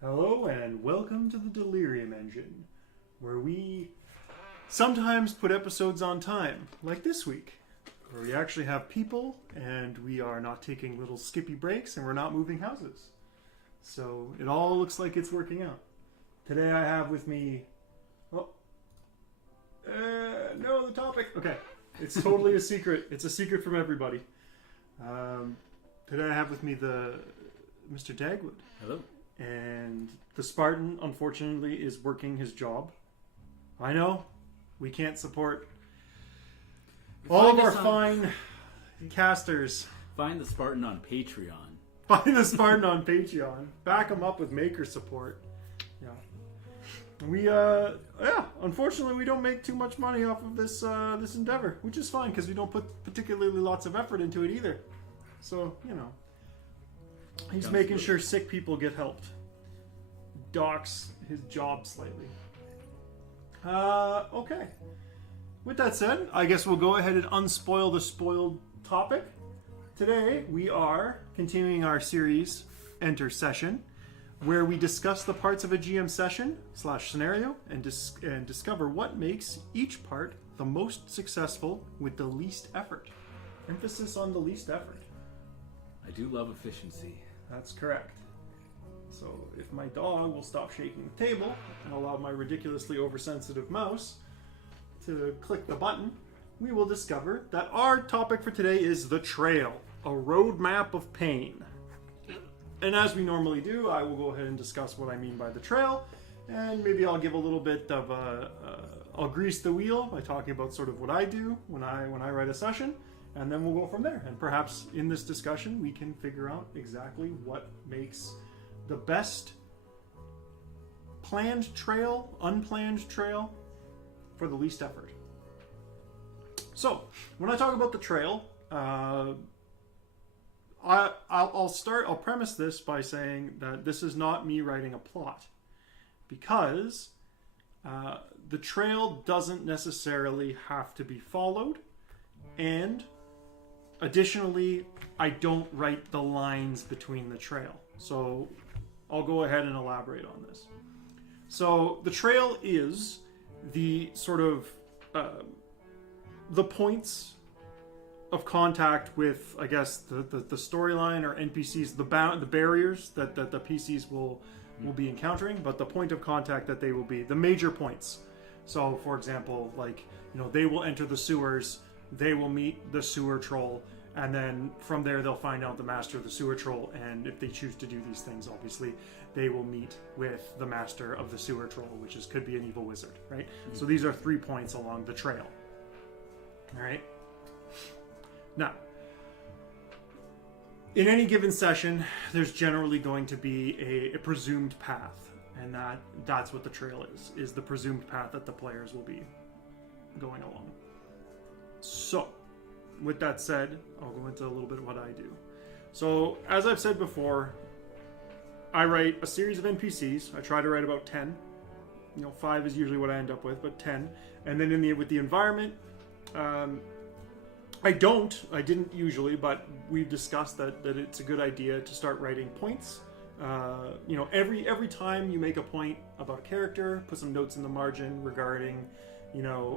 Hello and welcome to the Delirium engine, where we sometimes put episodes on time, like this week, where we actually have people and we are not taking little skippy breaks and we're not moving houses. So it all looks like it's working out. Today I have with me... no, the topic. Okay, it's totally a secret. It's a secret from everybody. Today I have with me the Mr. Dagwood. Hello. And the Spartan, unfortunately, is working his job. I know. We can't support all of our fine casters. Find the Spartan on Patreon. Find the Spartan on Patreon. Back him up with maker support. Yeah. Unfortunately, we don't make too much money off of this this endeavor, which is fine because we don't put particularly lots of effort into it either. So, you know. He's Sounds making good. sure sick people get helped. Docks his job slightly. Okay. With that said, I guess we'll go ahead and unspoil the spoiled topic. Today, we are continuing our series, Enter Session, where we discuss the parts of a GM session/scenario and discover what makes each part the most successful with the least effort. Emphasis on the least effort. I do love efficiency. That's correct. So if my dog will stop shaking the table and allow my ridiculously oversensitive mouse to click the button, we will discover that our topic for today is the trail, a roadmap of pain. And as we normally do, I will go ahead and discuss what I mean by the trail, and maybe I'll give a little bit of I'll grease the wheel by talking about sort of what I do when I write a session. And then we'll go from there. And perhaps in this discussion, we can figure out exactly what makes the best planned trail, unplanned trail, for the least effort. So, when I talk about the trail, I'll premise this by saying that this is not me writing a plot. Because the trail doesn't necessarily have to be followed. And additionally, I don't write the lines between the trail. So I'll go ahead and elaborate on this. So the trail is the sort of the points of contact with, I guess, the storyline or NPCs, the barriers that the PCs will be encountering, but the point of contact that they will be, the major points. So, for example, like, you know, they will enter the sewers. They will meet the sewer troll, and then from there they'll find out the master of the sewer troll, and if they choose to do these things, obviously, they will meet with the master of the sewer troll, which could be an evil wizard, right? Mm-hmm. So these are 3 points along the trail. All right? Now, in any given session, there's generally going to be a presumed path, and that's what the trail is the presumed path that the players will be going along. So, with that said, I'll go into a little bit of what I do. So, as I've said before, I write a series of NPCs. I try to write about 10. 5 is usually what I end up with, but 10. And then with the environment, I didn't usually, but we've discussed that it's a good idea to start writing points. Every time you make a point about a character, put some notes in the margin regarding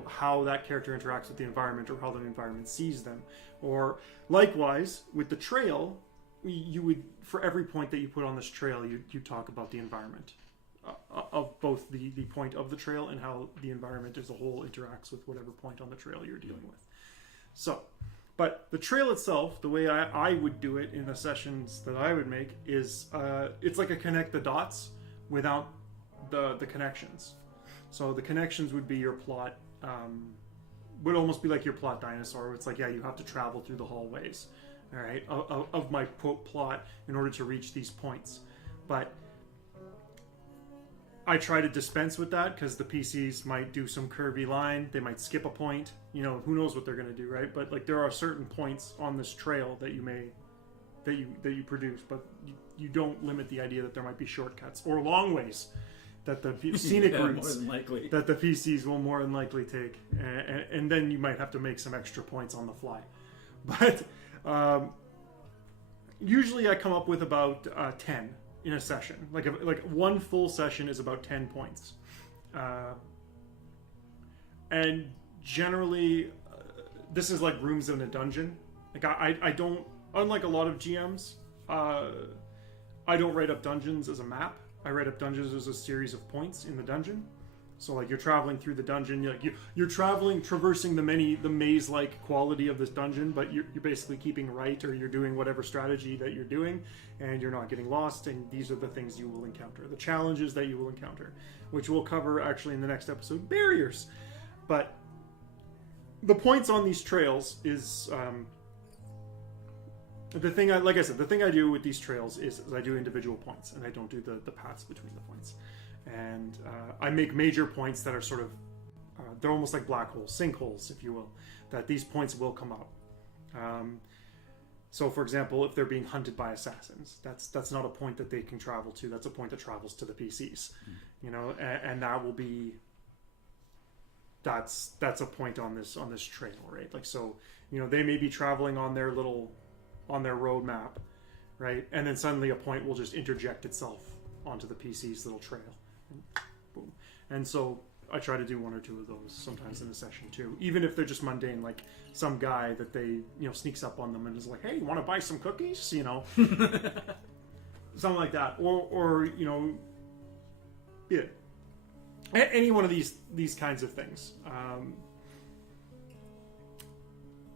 how that character interacts with the environment or how the environment sees them. Or likewise, with the trail, you would, for every point that you put on this trail, you talk about the environment of both the point of the trail and how the environment as a whole interacts with whatever point on the trail you're dealing with. So, but the trail itself, the way I would do it in the sessions that I would make is, it's like a connect the dots without the connections. So the connections would be your plot, would almost be like your plot dinosaur. It's like, yeah, you have to travel through the hallways, all right, of my plot in order to reach these points. But I try to dispense with that because the PCs might do some curvy line. They might skip a point. Who knows what they're going to do, right? But like there are certain points on this trail that you produce, but you don't limit the idea that there might be shortcuts or long ways that the scenic routes that the PCs will more than likely take, and then you might have to make some extra points on the fly. But usually I come up with about 10 in a session. Like one full session is about 10 points. And generally, this is like rooms in a dungeon. Like I don't, unlike a lot of GMs, I don't write up dungeons as a map. I write up dungeons as a series of points in the dungeon. So like you're traveling through the dungeon, you're traversing the maze-like quality of this dungeon, but you're basically keeping right, or you're doing whatever strategy that you're doing, and you're not getting lost. And these are the things you will encounter, the challenges that you will encounter, which we'll cover actually in the next episode, barriers. But the points on these trails is the thing I do with these trails is I do individual points, and I don't do the paths between the points. And I make major points that are sort of they're almost like black holes, sinkholes, if you will, that these points will come up. So for example, if they're being hunted by assassins, that's not a point that they can travel to, that's a point that travels to the PCs. And that will be that's a point on this trail, right? Like, so they may be traveling on their road map, right? And then suddenly a point will just interject itself onto the PC's little trail. And boom. And so I try to do one or two of those sometimes in a session too, even if they're just mundane, like some guy that they sneaks up on them and is like, hey, you want to buy some cookies? Something like that, or yeah, any one of these kinds of things.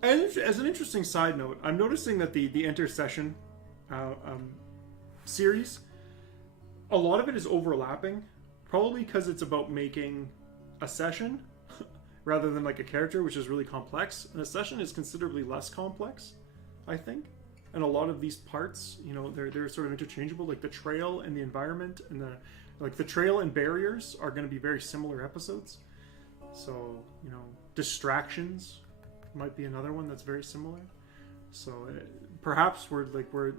And as an interesting side note, I'm noticing that the intercession series, a lot of it is overlapping, probably because it's about making a session rather than like a character, which is really complex. And a session is considerably less complex, I think. And a lot of these parts, they're sort of interchangeable, like the trail and the environment, and the trail and barriers are going to be very similar episodes. So, distractions might be another one that's very similar. So perhaps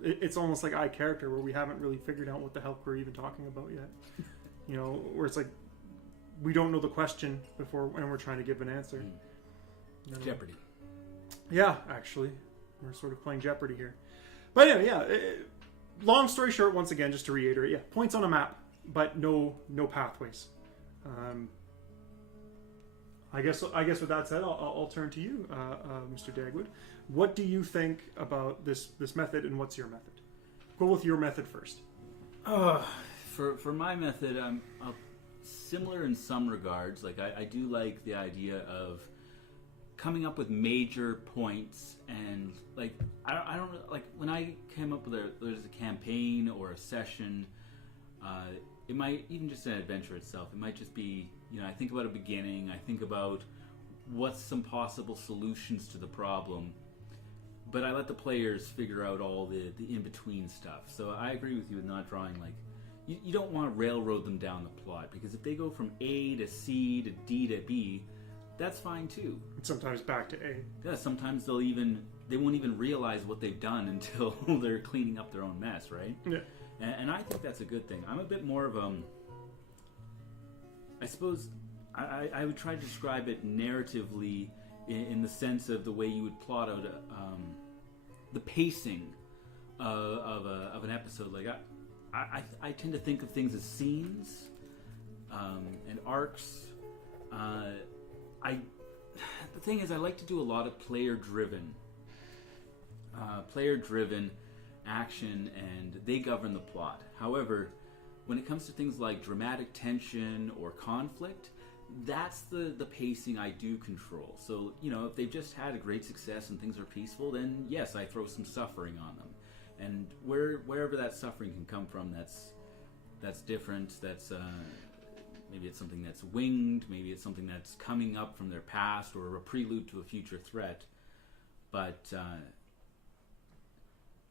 it's almost like I character, where we haven't really figured out what the hell we're even talking about yet. Where it's like we don't know the question before, and we're trying to give an answer. Jeopardy. Yeah, actually, we're sort of playing Jeopardy here. But anyway, long story short, once again, just to reiterate, points on a map, but no pathways. I guess with that said, I'll turn to you, Mr. Dagwood. What do you think about this method, and what's your method? Go with your method first. For my method, I'm similar in some regards. Like I do like the idea of coming up with major points, and like I don't like when I came up with there's a campaign or a session. It might even just an adventure itself. It might just be I think about a beginning. I think about what's some possible solutions to the problem, but I let the players figure out all the in between stuff. So I agree with you with not drawing like. You don't want to railroad them down the plot, because if they go from A to C to D to B, that's fine too. And sometimes back to A. Yeah, sometimes they won't even realize what they've done until they're cleaning up their own mess, right? Yeah. And I think that's a good thing. I'm a bit more of I suppose I would try to describe it narratively in the sense of the way you would plot out the pacing of an episode. Like I tend to think of things as scenes and arcs. The thing is, I like to do a lot of player-driven action, and they govern the plot. However, when it comes to things like dramatic tension or conflict, that's the pacing I do control. So, if they've just had a great success and things are peaceful, then yes, I throw some suffering on them. And wherever that suffering can come from, that's different. That's maybe it's something that's winged. Maybe it's something that's coming up from their past, or a prelude to a future threat. But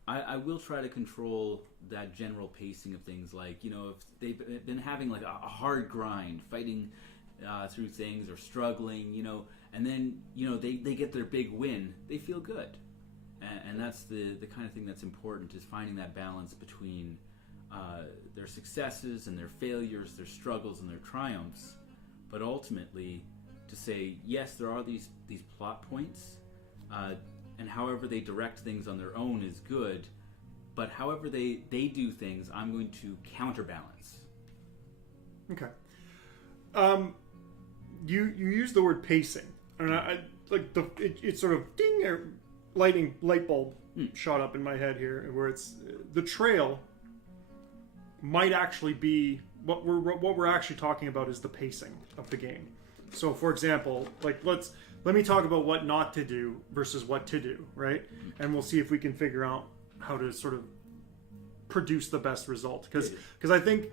I will try to control that general pacing of things. Like if they've been having like a hard grind, fighting through things, or struggling, and then they get their big win, they feel good. And that's the kind of thing that's important, is finding that balance between their successes and their failures, their struggles and their triumphs, but ultimately to say, yes, there are these plot points, and however they direct things on their own is good, but however they do things, I'm going to counterbalance. Okay. You use the word pacing, and I like it sort of ding, light bulb shot up in my head here, where it's the trail might actually be what we're actually talking about is the pacing of the game. So, for example, like let me talk about what not to do versus what to do, right? And we'll see if we can figure out how to sort of produce the best result. Because I think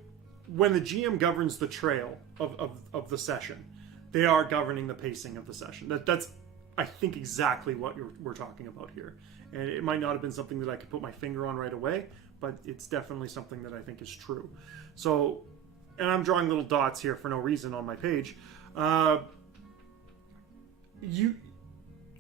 when the GM governs the trail of the session, they are governing the pacing of the session. That's I think exactly what we're talking about here. And it might not have been something that I could put my finger on right away, but it's definitely something that I think is true. So, and I'm drawing little dots here for no reason on my page. You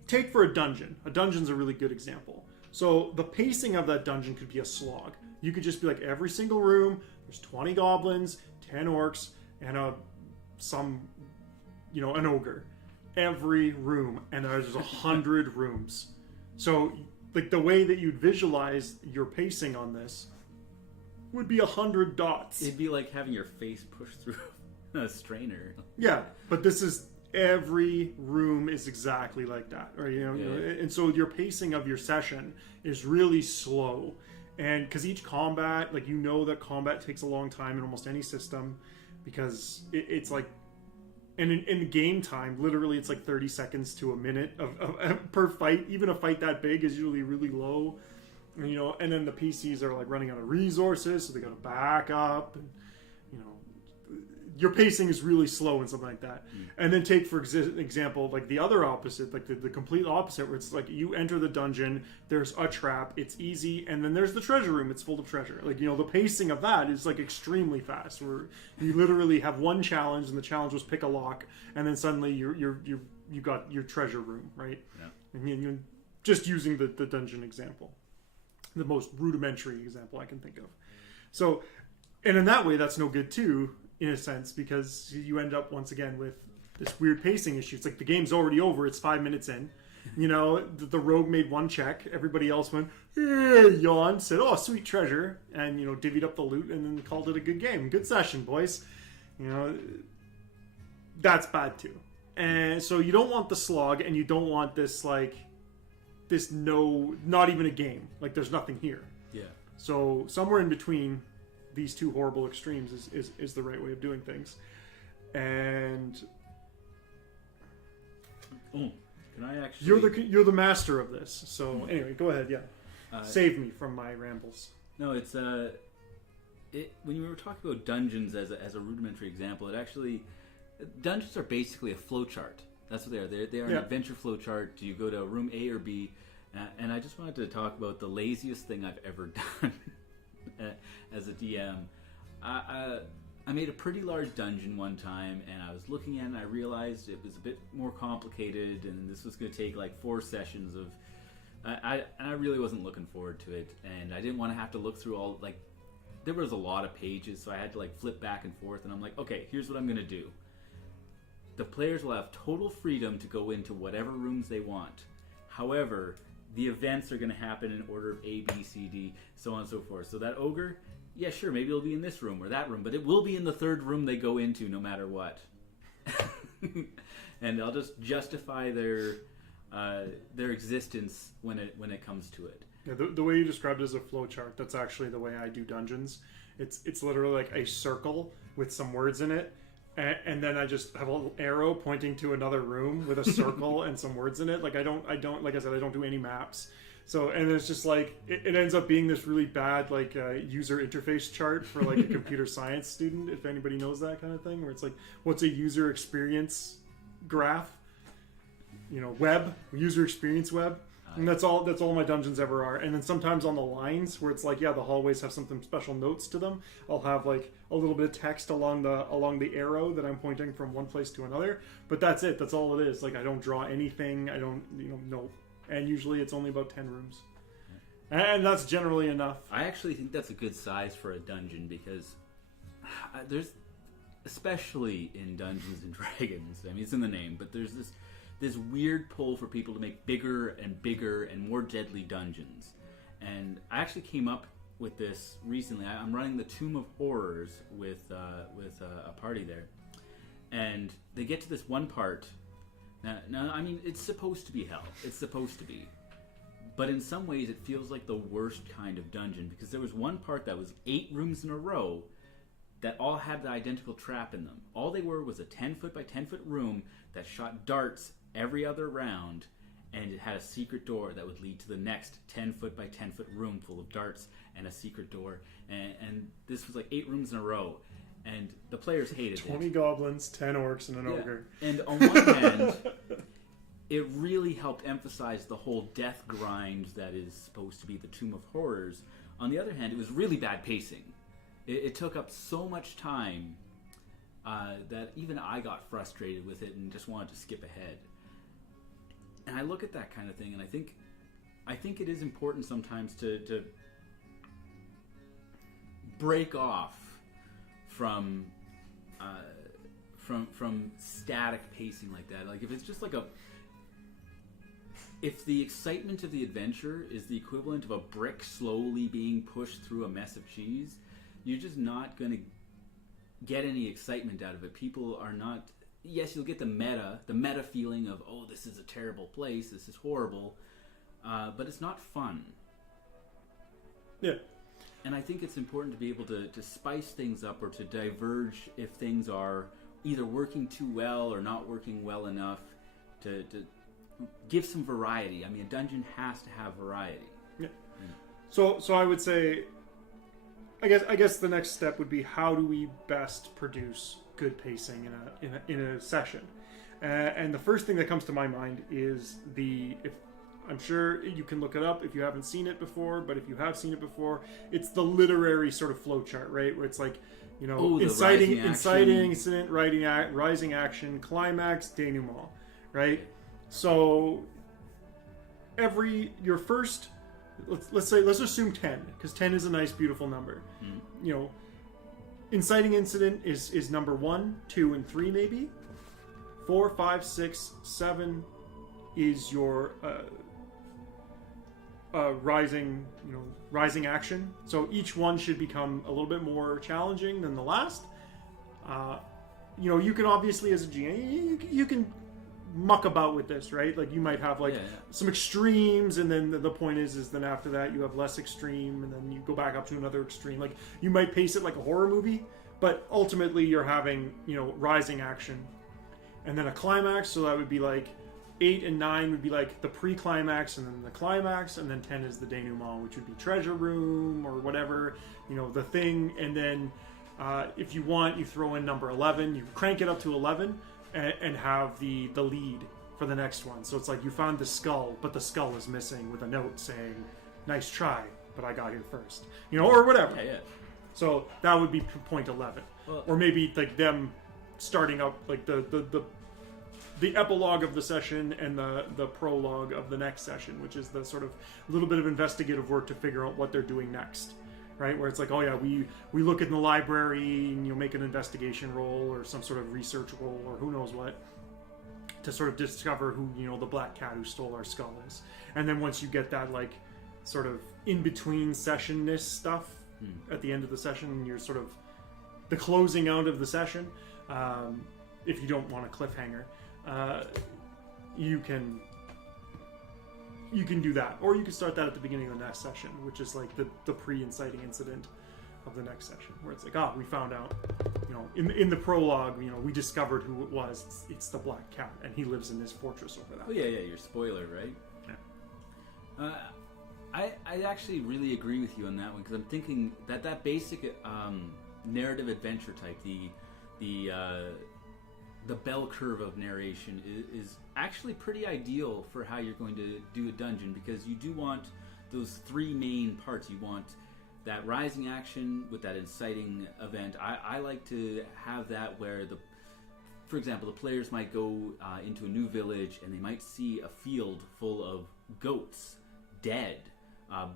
take for a dungeon. A dungeon's a really good example. So the pacing of that dungeon could be a slog. You could just be like, every single room, there's 20 goblins, 10 orcs, and an ogre. Every room, and there's 100 rooms. So, like, the way that you'd visualize your pacing on this would be 100 dots. It'd be like having your face pushed through a strainer. Yeah, but this is every room is exactly like that, or and so your pacing of your session is really slow, and because each combat, like that combat takes a long time in almost any system, because it's like. And in game time, literally, it's like 30 seconds to a minute of per fight. Even a fight that big is usually really low, and then the PCs are like running out of resources, so they got to back up. And your pacing is really slow and something like that. And then take for example, like the other opposite, like the complete opposite, where it's like you enter the dungeon, there's a trap, it's easy, and then there's the treasure room, it's full of treasure. Like the pacing of that is like extremely fast, where you literally have one challenge, and the challenge was pick a lock, and then suddenly you got your treasure room, right? Yeah. And you're just using the dungeon example, the most rudimentary example I can think of. So, and in that way, that's no good too. In a sense, because you end up once again with this weird pacing issue. It's like the game's already over. It's 5 minutes in. The rogue made one check. Everybody else went, yawned, said, "Oh, sweet treasure," and divvied up the loot, and then called it a good game. Good session, boys. That's bad too. And so you don't want the slog, and you don't want this not even a game. Like there's nothing here. Yeah. So somewhere in between these two horrible extremes is the right way of doing things. And can I actually? You're the master of this. So anyway, go ahead. Yeah, save me from my rambles. No, it's when you were talking about dungeons as a rudimentary example, dungeons are basically a flowchart. That's what they are. They are an adventure flowchart. You go to room A or B, and I just wanted to talk about the laziest thing I've ever done. As a DM, I made a pretty large dungeon one time, and I was looking at it, and I realized it was a bit more complicated, and this was going to take like 4 sessions of. I really wasn't looking forward to it, and I didn't want to have to look through there was a lot of pages, so I had to flip back and forth, and I'm like, okay, here's what I'm going to do. The players will have total freedom to go into whatever rooms they want. However, the events are going to happen in order of A, B, C, D, so on and so forth. So that ogre, yeah, sure, maybe it'll be in this room or that room, but it will be in the 3rd room they go into no matter what. And I'll just justify their existence when it comes to it. Yeah, the way you described it as a flowchart, that's actually the way I do dungeons. It's literally like a circle with some words in it. And then I just have a little arrow pointing to another room with a circle and some words in it. Like I don't like I said, I don't do any maps. So, and it's just like it ends up being this really bad user interface chart for a computer science student, if anybody knows that kind of thing, where it's like, what's a user experience graph? User experience web. And that's all my dungeons ever are. And then sometimes on the lines where it's like, the hallways have something special notes to them, I'll have a little bit of text along the arrow that I'm pointing from one place to another. But that's it. That's all it is. I don't draw anything. I don't, no. And usually it's only about 10 rooms. And that's generally enough. I actually think that's a good size for a dungeon, because there's, especially in Dungeons and Dragons, I mean, it's in the name, but there's this weird pull for people to make bigger and bigger and more deadly dungeons. And I actually came up with this recently. I'm running the Tomb of Horrors with a party there, and they get to this one part. Now, I mean, it's supposed to be hell. It's supposed to be. But in some ways, it feels like the worst kind of dungeon, because there was one part that was 8 rooms in a row that all had the identical trap in them. All they were was a 10-foot by 10-foot room that shot darts every other round, and it had a secret door that would lead to the next 10-foot by 10-foot room full of darts and a secret door. And this was like 8 rooms in a row. And the players hated 20 it. goblins, 10 orcs, and an ogre. And on one hand, it really helped emphasize the whole death grind that is supposed to be the Tomb of Horrors. On the other hand, it was really bad pacing. It took up so much time that even I got frustrated with it and just wanted to skip ahead. And I look at that kind of thing, and I think it is important sometimes to break off from static pacing like that. Like, if it's just like if the excitement of the adventure is the equivalent of a brick slowly being pushed through a mess of cheese, you're just not going to get any excitement out of it. People are not... Yes, you'll get the meta feeling of, oh, this is a terrible place, this is horrible, but it's not fun. Yeah. And I think it's important to be able to spice things up, or to diverge if things are either working too well or not working well enough, to give some variety. I mean, a dungeon has to have variety. Yeah. So I would say, I guess the next step would be, how do we best produce good pacing in a session? And the first thing that comes to my mind is I'm sure you can look it up if you haven't seen it before, but if you have seen it before, it's the literary sort of flowchart, right? Where it's like, inciting incident, rising action, climax, denouement, right? So let's assume 10, because 10 is a nice, beautiful number. Inciting incident is number 1, 2, and 3, maybe. 4, 5, 6, 7 is your rising action. So each one should become a little bit more challenging than the last. You can obviously, as a GM, you can muck about with this, right? Like, you might have some extremes, and then the point is then after that you have less extreme, and then you go back up to another extreme. Like, you might pace it like a horror movie, but ultimately you're having rising action, and then a climax. So that would be like 8 and 9 would be like the pre-climax, and then the climax, and then 10 is the denouement, which would be treasure room or whatever, the thing. And then if you want, you throw in number 11, you crank it up to 11, and have the lead for the next one. So it's like, you found the skull, but the skull is missing with a note saying, "Nice try, but I got here first," or whatever. Yeah. So that would be point 11. Well, or maybe like them starting up like the epilogue of the session and the prologue of the next session, which is the sort of little bit of investigative work to figure out what they're doing next. Right, where it's like, oh yeah, we look in the library and make an investigation roll or some sort of research roll or who knows what, to sort of discover who the black cat who stole our skull is. And then once you get that like sort of in between sessionness stuff at the end of the session, you're sort of the closing out of the session. If you don't want a cliffhanger, you can do that, or you can start that at the beginning of the next session, which is like the pre-inciting incident of the next session, where it's like, we found out, in the prologue, we discovered who it was. It's the Black Cat, and he lives in this fortress over that. Oh yeah, your spoiler, right? Yeah. I actually really agree with you on that one, because I'm thinking that basic narrative adventure type, the bell curve of narration is actually pretty ideal for how you're going to do a dungeon, because you do want those 3 main parts. You want that rising action with that inciting event. I like to have that where for example, the players might go into a new village, and they might see a field full of goats, dead,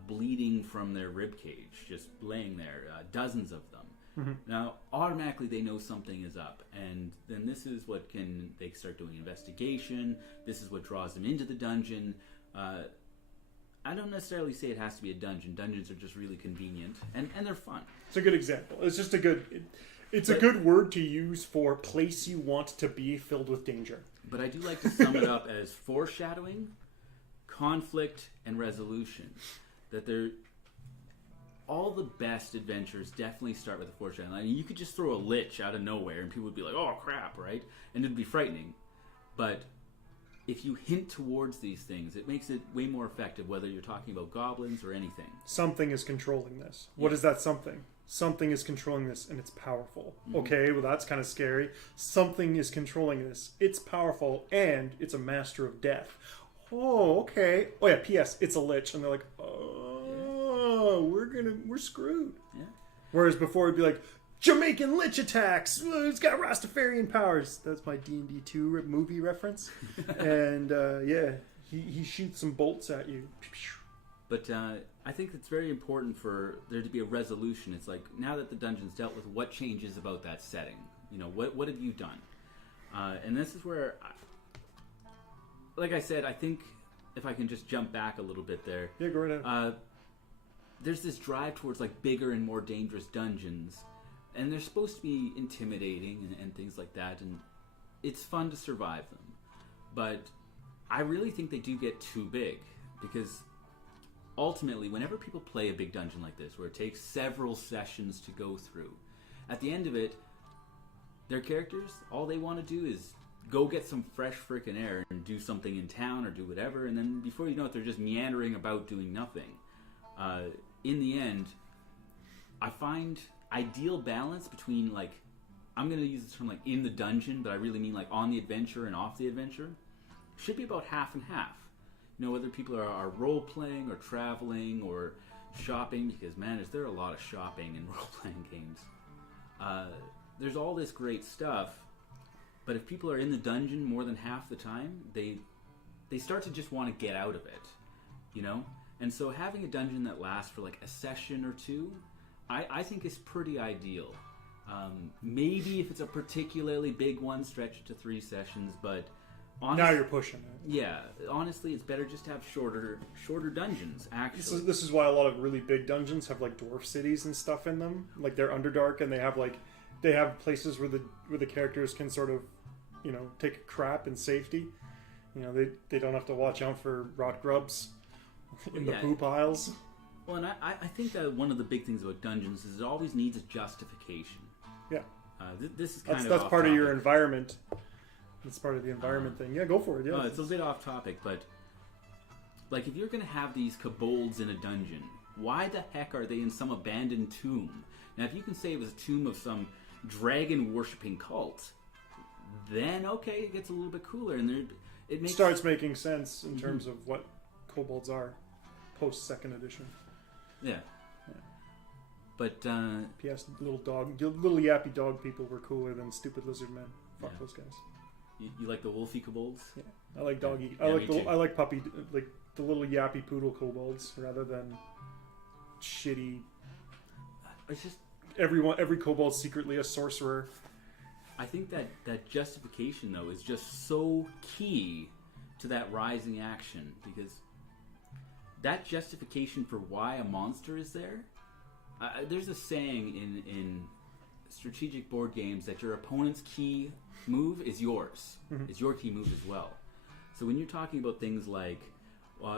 bleeding from their ribcage, just laying there, dozens of them. Mm-hmm. Now, automatically they know something is up, and then this is what they start doing investigation. This is what draws them into the dungeon. I don't necessarily say it has to be a dungeon. Dungeons are just really convenient, and they're fun. It's a good example. It's just a good word to use for place you want to be filled with danger. But I do like to sum it up as foreshadowing, conflict, and resolution. That they're all the best adventures definitely start with a foreshadowing. I mean, you could just throw a lich out of nowhere, and people would be like, "Oh crap!" Right? And it'd be frightening. But if you hint towards these things, it makes it way more effective, whether you're talking about goblins or anything. Something is controlling this. What is that something? Something is controlling this, and it's powerful. Mm-hmm. Okay, well, that's kind of scary. Something is controlling this. It's powerful, and it's a master of death. Oh, okay. Oh, yeah, P.S., it's a lich. And they're like, oh, we're screwed. Yeah. Whereas before it'd be like, Jamaican lich attacks. It's got Rastafarian powers. That's my D&D 2 movie reference. And he shoots some bolts at you. But I think it's very important for there to be a resolution. It's like, now that the dungeon's dealt with, what changes about that setting? You know, what have you done? And this is where, like I said, I think if I can just jump back a little bit there. Yeah, go right ahead. There's this drive towards like bigger and more dangerous dungeons. And they're supposed to be intimidating and things like that, and it's fun to survive them. But I really think they do get too big, because ultimately, whenever people play a big dungeon like this, where it takes several sessions to go through, at the end of it, their characters, all they want to do is go get some fresh freaking air and do something in town or do whatever, and then before you know it, they're just meandering about doing nothing. In the end, I find ideal balance between, like, I'm going to use the term like in the dungeon, but I really mean like on the adventure and off the adventure, should be about half and half. You know, whether people are role-playing or traveling or shopping, because man, is there a lot of shopping in role-playing games. There's all this great stuff, but if people are in the dungeon more than half the time, they start to just want to get out of it, you know? And so having a dungeon that lasts for like a session or two, I think is pretty ideal. Maybe if it's a particularly big one, stretch it to 3 sessions, but now you're pushing it. Yeah, honestly, it's better just to have shorter dungeons, actually. This is why a lot of really big dungeons have like dwarf cities and stuff in them. Like they're Underdark, and they have places where the characters can sort of, you know, take a crap in safety. You know, they don't have to watch out for rot grubs in the poo piles. Well, and I think that one of the big things about dungeons is it always needs a justification. Yeah. This is kind of that's part of your environment. That's part of the environment thing. Yeah, go for it. Yeah. It's a bit off topic, but like if you're going to have these kobolds in a dungeon, why the heck are they in some abandoned tomb? Now, if you can say it was a tomb of some dragon-worshipping cult, then okay, it gets a little bit cooler, and it starts making sense in terms of what kobolds are post 2nd edition. Yeah. But P.S. Little yappy dog people were cooler than stupid lizard men. Fuck those guys. You like the wolfy kobolds? Yeah, I like doggy. Yeah, I like puppy, like the little yappy poodle kobolds rather than shitty. It's just every kobold's secretly a sorcerer. I think that justification though is just so key to that rising action, because that justification for why a monster is there. There's a saying in strategic board games that your opponent's key move is yours. Mm-hmm. It's your key move as well. So when you're talking about things like,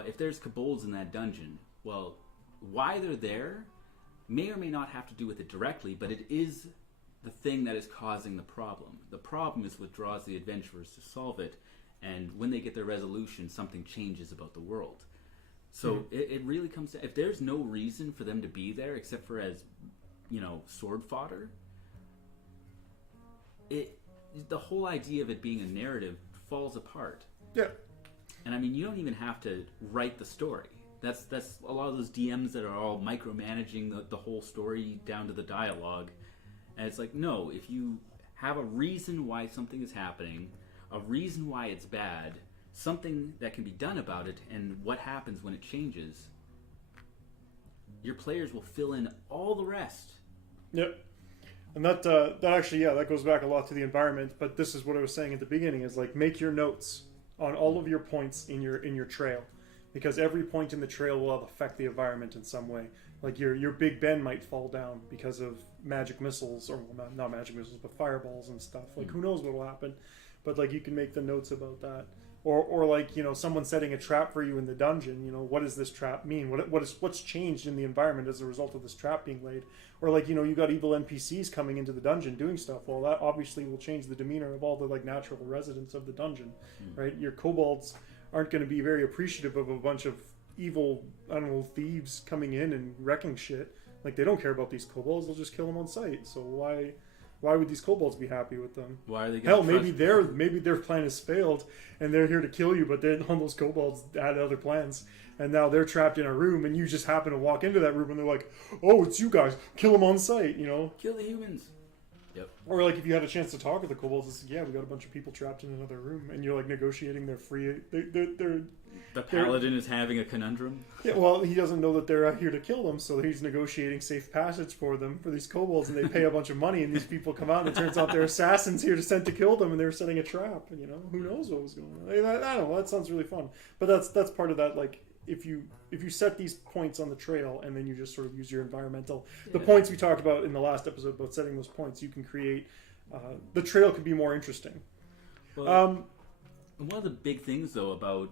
if there's kobolds in that dungeon, well, why they're there may or may not have to do with it directly, but it is the thing that is causing the problem. The problem is what draws the adventurers to solve it, and when they get their resolution, something changes about the world. So it really comes to, if there's no reason for them to be there except for as, you know, sword fodder, the whole idea of it being a narrative falls apart. Yeah. And I mean, you don't even have to write the story. That's a lot of those DMs that are all micromanaging the whole story down to the dialogue. And it's like, no, if you have a reason why something is happening, a reason why it's bad, something that can be done about it, and what happens when it changes, your players will fill in all the rest. Yep. And that actually, that goes back a lot to the environment, but this is what I was saying at the beginning, is like, make your notes on all of your points in your trail. because every point in the trail will affect the environment in some way. Like your Big Ben might fall down because of magic missiles, or well, not magic missiles, but fireballs and stuff. Like who knows what will happen, but like you can make the notes about that. Or like, you know, someone setting a trap for you in the dungeon. You know, what does this trap mean? What's changed in the environment as a result of this trap being laid? Or like, you know, you got evil NPCs coming into the dungeon doing stuff. Well, that obviously will change the demeanor of all the like natural residents of the dungeon, right? Your kobolds aren't going to be very appreciative of a bunch of evil, I don't know, thieves coming in and wrecking shit. Like, they don't care about these kobolds. They'll just kill them on sight. So why would these kobolds be happy with them? Why are they? Hell, maybe their plan has failed and they're here to kill you, but then all those kobolds had other plans, and now they're trapped in a room, and you just happen to walk into that room, and they're like, "Oh, it's you guys! Kill them on sight!" You know, kill the humans. Yep. Or like if you had a chance to talk with the kobolds, it's like, yeah, we got a bunch of people trapped in another room, and you're like negotiating their free. The paladin is having a conundrum. Yeah, well, he doesn't know that they're out here to kill them, so he's negotiating safe passage for these kobolds, and they pay a bunch of money, and these people come out, and it turns out they're assassins here sent to kill them, and they're setting a trap. And, you know, who knows what was going on? I don't know. That sounds really fun, but that's part of that. Like, if you set these points on the trail, and then you just sort of use your environmental, the points we talked about in the last episode about setting those points, you can create the trail could be more interesting. Well, one of the big things though about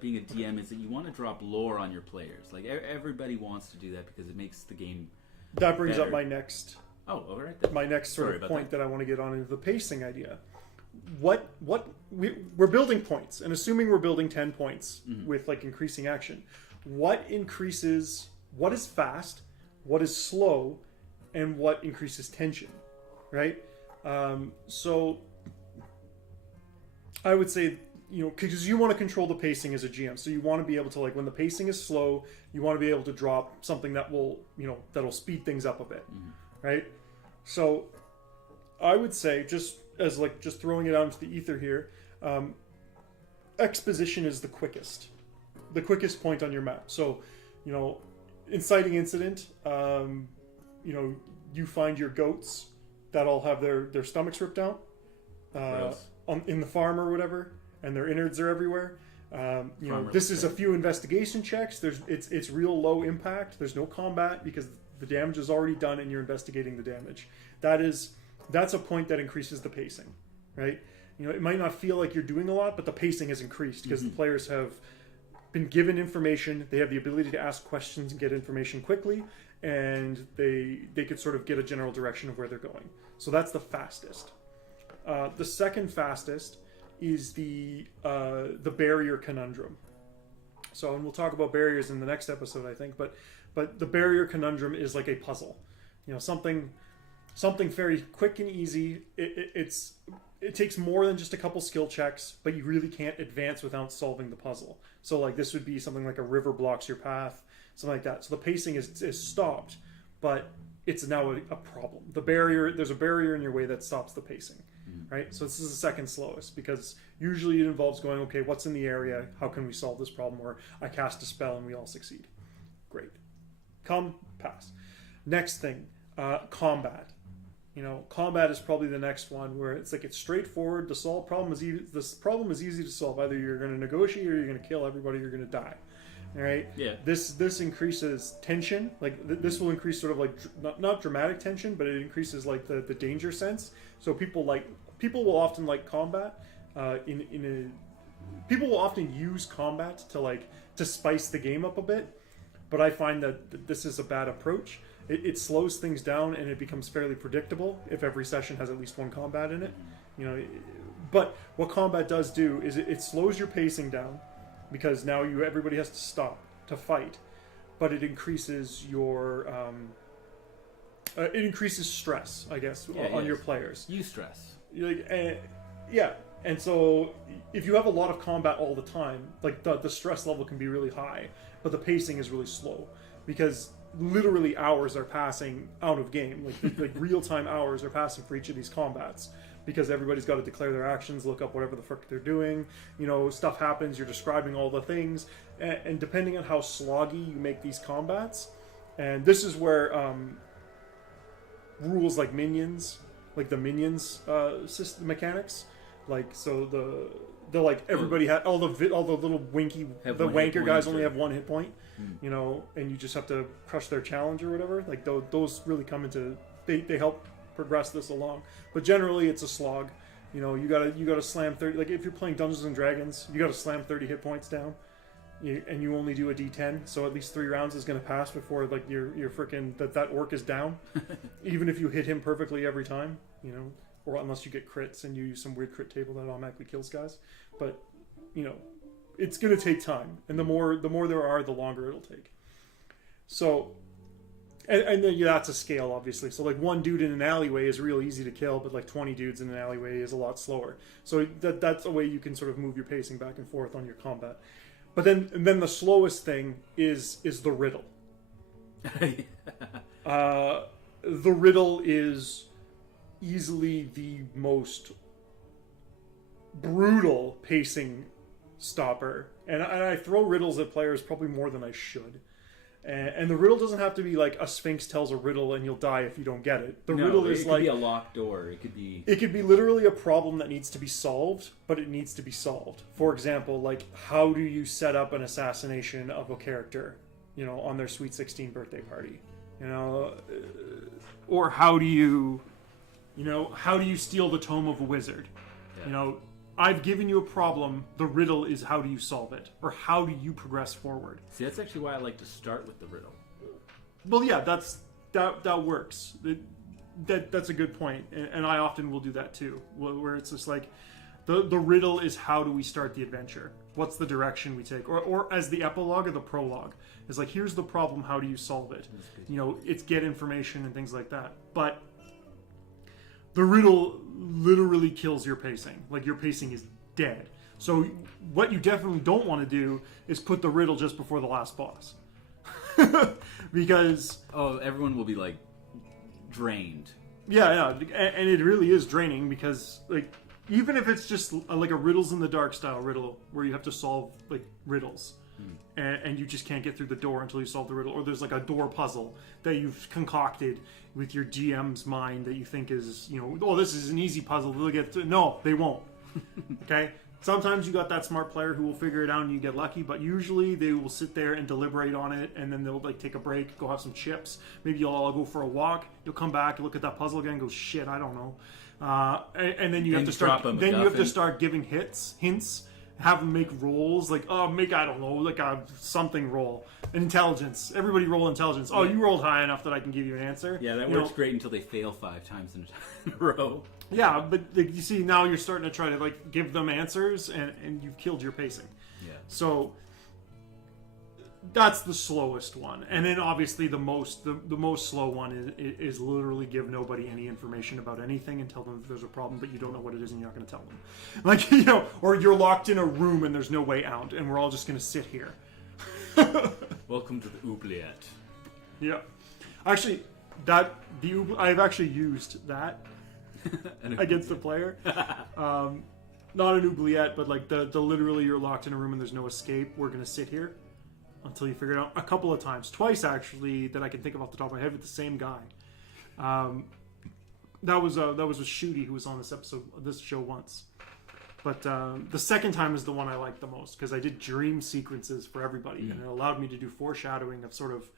being a DM is that you want to drop lore on your players. Like everybody wants to do that because it makes the game. That brings better. up my next. Oh, all right. My next sort of point that I want to get on is the pacing idea. We're building points, and assuming we're building 10 points with like increasing action, what increases? What is fast? What is slow? And what increases tension? Right. So I would say, you know, because you want to control the pacing as a GM, so you want to be able to, like, when the pacing is slow, you want to be able to drop something that will, you know, that'll speed things up a bit, right? So I would say, just throwing it out into the ether here, exposition is the quickest point on your map. So, you know, inciting incident, you know, you find your goats that all have their stomachs ripped out in the farm or whatever, and their innards are everywhere. You know, this is a few investigation checks. It's real low impact. There's no combat because the damage is already done and you're investigating the damage. That's a point that increases the pacing, right? You know, it might not feel like you're doing a lot, but the pacing has increased because the players have been given information. They have the ability to ask questions and get information quickly, and they could sort of get a general direction of where they're going. So that's the fastest. The second fastest is the barrier conundrum. So, and we'll talk about barriers in the next episode, I think. But the barrier conundrum is like a puzzle. You know, something very quick and easy. It takes more than just a couple skill checks, but you really can't advance without solving the puzzle. So, like, this would be something like a river blocks your path, something like that. So the pacing is stopped, but it's now a problem. There's a barrier in your way that stops the pacing. Right? So this is the second slowest because usually it involves going, okay, what's in the area? How can we solve this problem? Or I cast a spell and we all succeed. Great. Pass. Next thing, combat. You know, combat is probably the next one where it's like it's straightforward. The problem is easy to solve. Either you're going to negotiate or you're going to kill everybody. You're going to die. All right. Yeah. This increases tension. Like this will increase sort of like not dramatic tension, but it increases like the danger sense. So people will often like combat. People will often use combat to spice the game up a bit. But I find that this is a bad approach. It slows things down and it becomes fairly predictable if every session has at least one combat in it. You know, but what combat does do is it slows your pacing down. Because now everybody has to stop to fight, but it increases your stress, I guess, on your players. You stress. And so if you have a lot of combat all the time, like the stress level can be really high, but the pacing is really slow because literally hours are passing out of game, like real time hours are passing for each of these combats. Because everybody's got to declare their actions, look up whatever the frick they're doing. You know, stuff happens, you're describing all the things. And depending on how sloggy you make these combats, and this is where rules like minions, like the minions system mechanics, Like, so the like everybody had all the little winky the wanker guys only have 1 hit point, you know, and you just have to crush their challenge or whatever. Like those really come into they help progress this along. But generally, it's a slog. You know, you gotta slam 30. Like if you're playing Dungeons and Dragons, you gotta slam 30 hit points down, and you only do a D10. So at least 3 rounds is gonna pass before like your freaking that orc is down, even if you hit him perfectly every time. You know. Or unless you get crits and you use some weird crit table that automatically kills guys. But, you know, it's going to take time. And the more there are, the longer it'll take. So, and then yeah, that's a scale, obviously. So, like, 1 dude in an alleyway is real easy to kill, but, like, 20 dudes in an alleyway is a lot slower. So that's a way you can sort of move your pacing back and forth on your combat. But then the slowest thing is the riddle. The riddle is easily the most brutal pacing stopper, and I throw riddles at players probably more than I should. And the riddle doesn't have to be like a sphinx tells a riddle and you'll die if you don't get it. The riddle is like it could be a locked door. It could be literally a problem that needs to be solved, but it needs to be solved. For example, like how do you set up an assassination of a character, you know, on their sweet 16 birthday party, you know, or how do you steal the tome of a wizard? Yeah. You know, I've given you a problem. The riddle is how do you solve it? Or how do you progress forward? See, that's actually why I like to start with the riddle. Well, yeah, that works. That's a good point. And I often will do that too. Where it's just like, the riddle is how do we start the adventure? What's the direction we take? Or as the epilogue or the prologue. It's like, here's the problem, how do you solve it? You know, it's get information and things like that. But the riddle literally kills your pacing. Like, your pacing is dead. So what you definitely don't want to do is put the riddle just before the last boss. Because... oh, everyone will be, like, drained. Yeah, and it really is draining because, like, even if it's just, like, a Riddles in the Dark style riddle where you have to solve, like, riddles. And you just can't get through the door until you solve the riddle. Or there's, like, a door puzzle that you've concocted with your GM's mind that you think is, you know, oh, this is an easy puzzle. They'll get through. No, they won't. Okay? Sometimes you got that smart player who will figure it out and you get lucky, but usually they will sit there and deliberate on it, and then they'll, like, take a break, go have some chips. Maybe you'll all go for a walk. You'll come back, you look at that puzzle again and go, shit, I don't know. And then you have to start. Then you have to start giving hints. Have them make rolls, like, I don't know, like a something roll. Intelligence. Everybody roll intelligence. Oh, you rolled high enough that I can give you an answer. Yeah, that works great until they fail 5 times in a row. Yeah, but like, you see, now you're starting to try to, like, give them answers, and you've killed your pacing. Yeah. So that's the slowest one. And then obviously the most slow one is literally give nobody any information about anything and tell them that there's a problem, but you don't know what it is and you're not going to tell them. Like, you know, or you're locked in a room and there's no way out and we're all just going to sit here. Welcome to the oubliette. Yeah. Actually, I've actually used that against the player. Not an oubliette, but like the literally you're locked in a room and there's no escape. We're going to sit here until you figure it out. A couple of times. Twice, actually, that I can think of off the top of my head with the same guy. That was with Shooty, who was on this show once. But the second time is the one I liked the most, because I did dream sequences for everybody, and it allowed me to do foreshadowing of sort of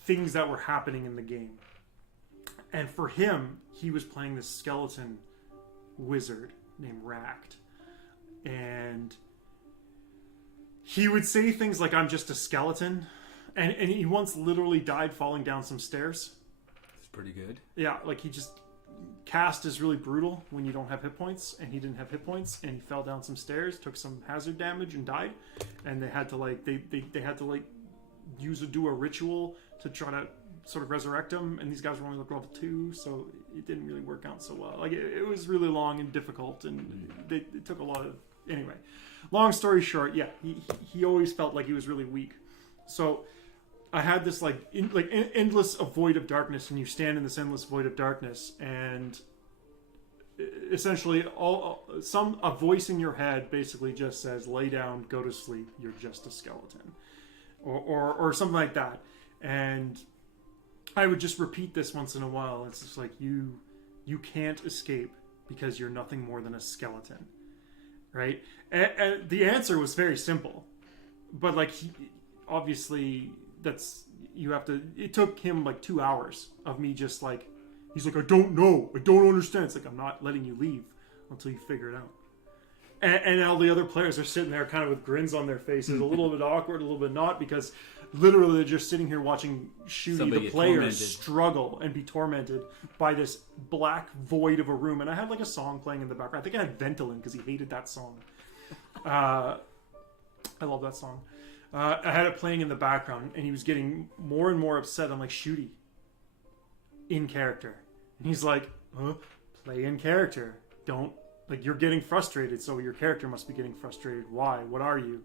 things that were happening in the game. And for him, he was playing this skeleton wizard named Racked. And he would say things like, I'm just a skeleton. And he once literally died falling down some stairs. It's pretty good. Yeah, like he just... Cast is really brutal when you don't have hit points, and he didn't have hit points, and he fell down some stairs, took some hazard damage, and died. And they had to, like, they had to, like, do a ritual to try to sort of resurrect him, and these guys were only like level 2, so it didn't really work out so well. Like, it was really long and difficult, and it took a lot of... Anyway, long story short, yeah, he always felt like he was really weak. So I had this endless void of darkness, and you stand in this endless void of darkness, and essentially a voice in your head basically just says, lay down, go to sleep, you're just a skeleton, or something like that. And I would just repeat this once in a while. It's just like, you can't escape because you're nothing more than a skeleton, right? And the answer was very simple, but like obviously that's you have to. It took him like 2 hours of me just like he's like I don't know, I don't understand. It's like I'm not letting you leave until you figure it out. And all the other players are sitting there kind of with grins on their faces, a little bit awkward, a little bit not, because literally they're just sitting here watching Shooty, the player, struggle and be tormented by this black void of a room. And I had like a song playing in the background. I think I had Ventolin because he hated that song. I love that song. I had it playing in the background, and he was getting more and more upset. I'm like, Shooty, in character. And he's like, huh? Play in character. Don't. Like, you're getting frustrated, so your character must be getting frustrated. Why? What are you?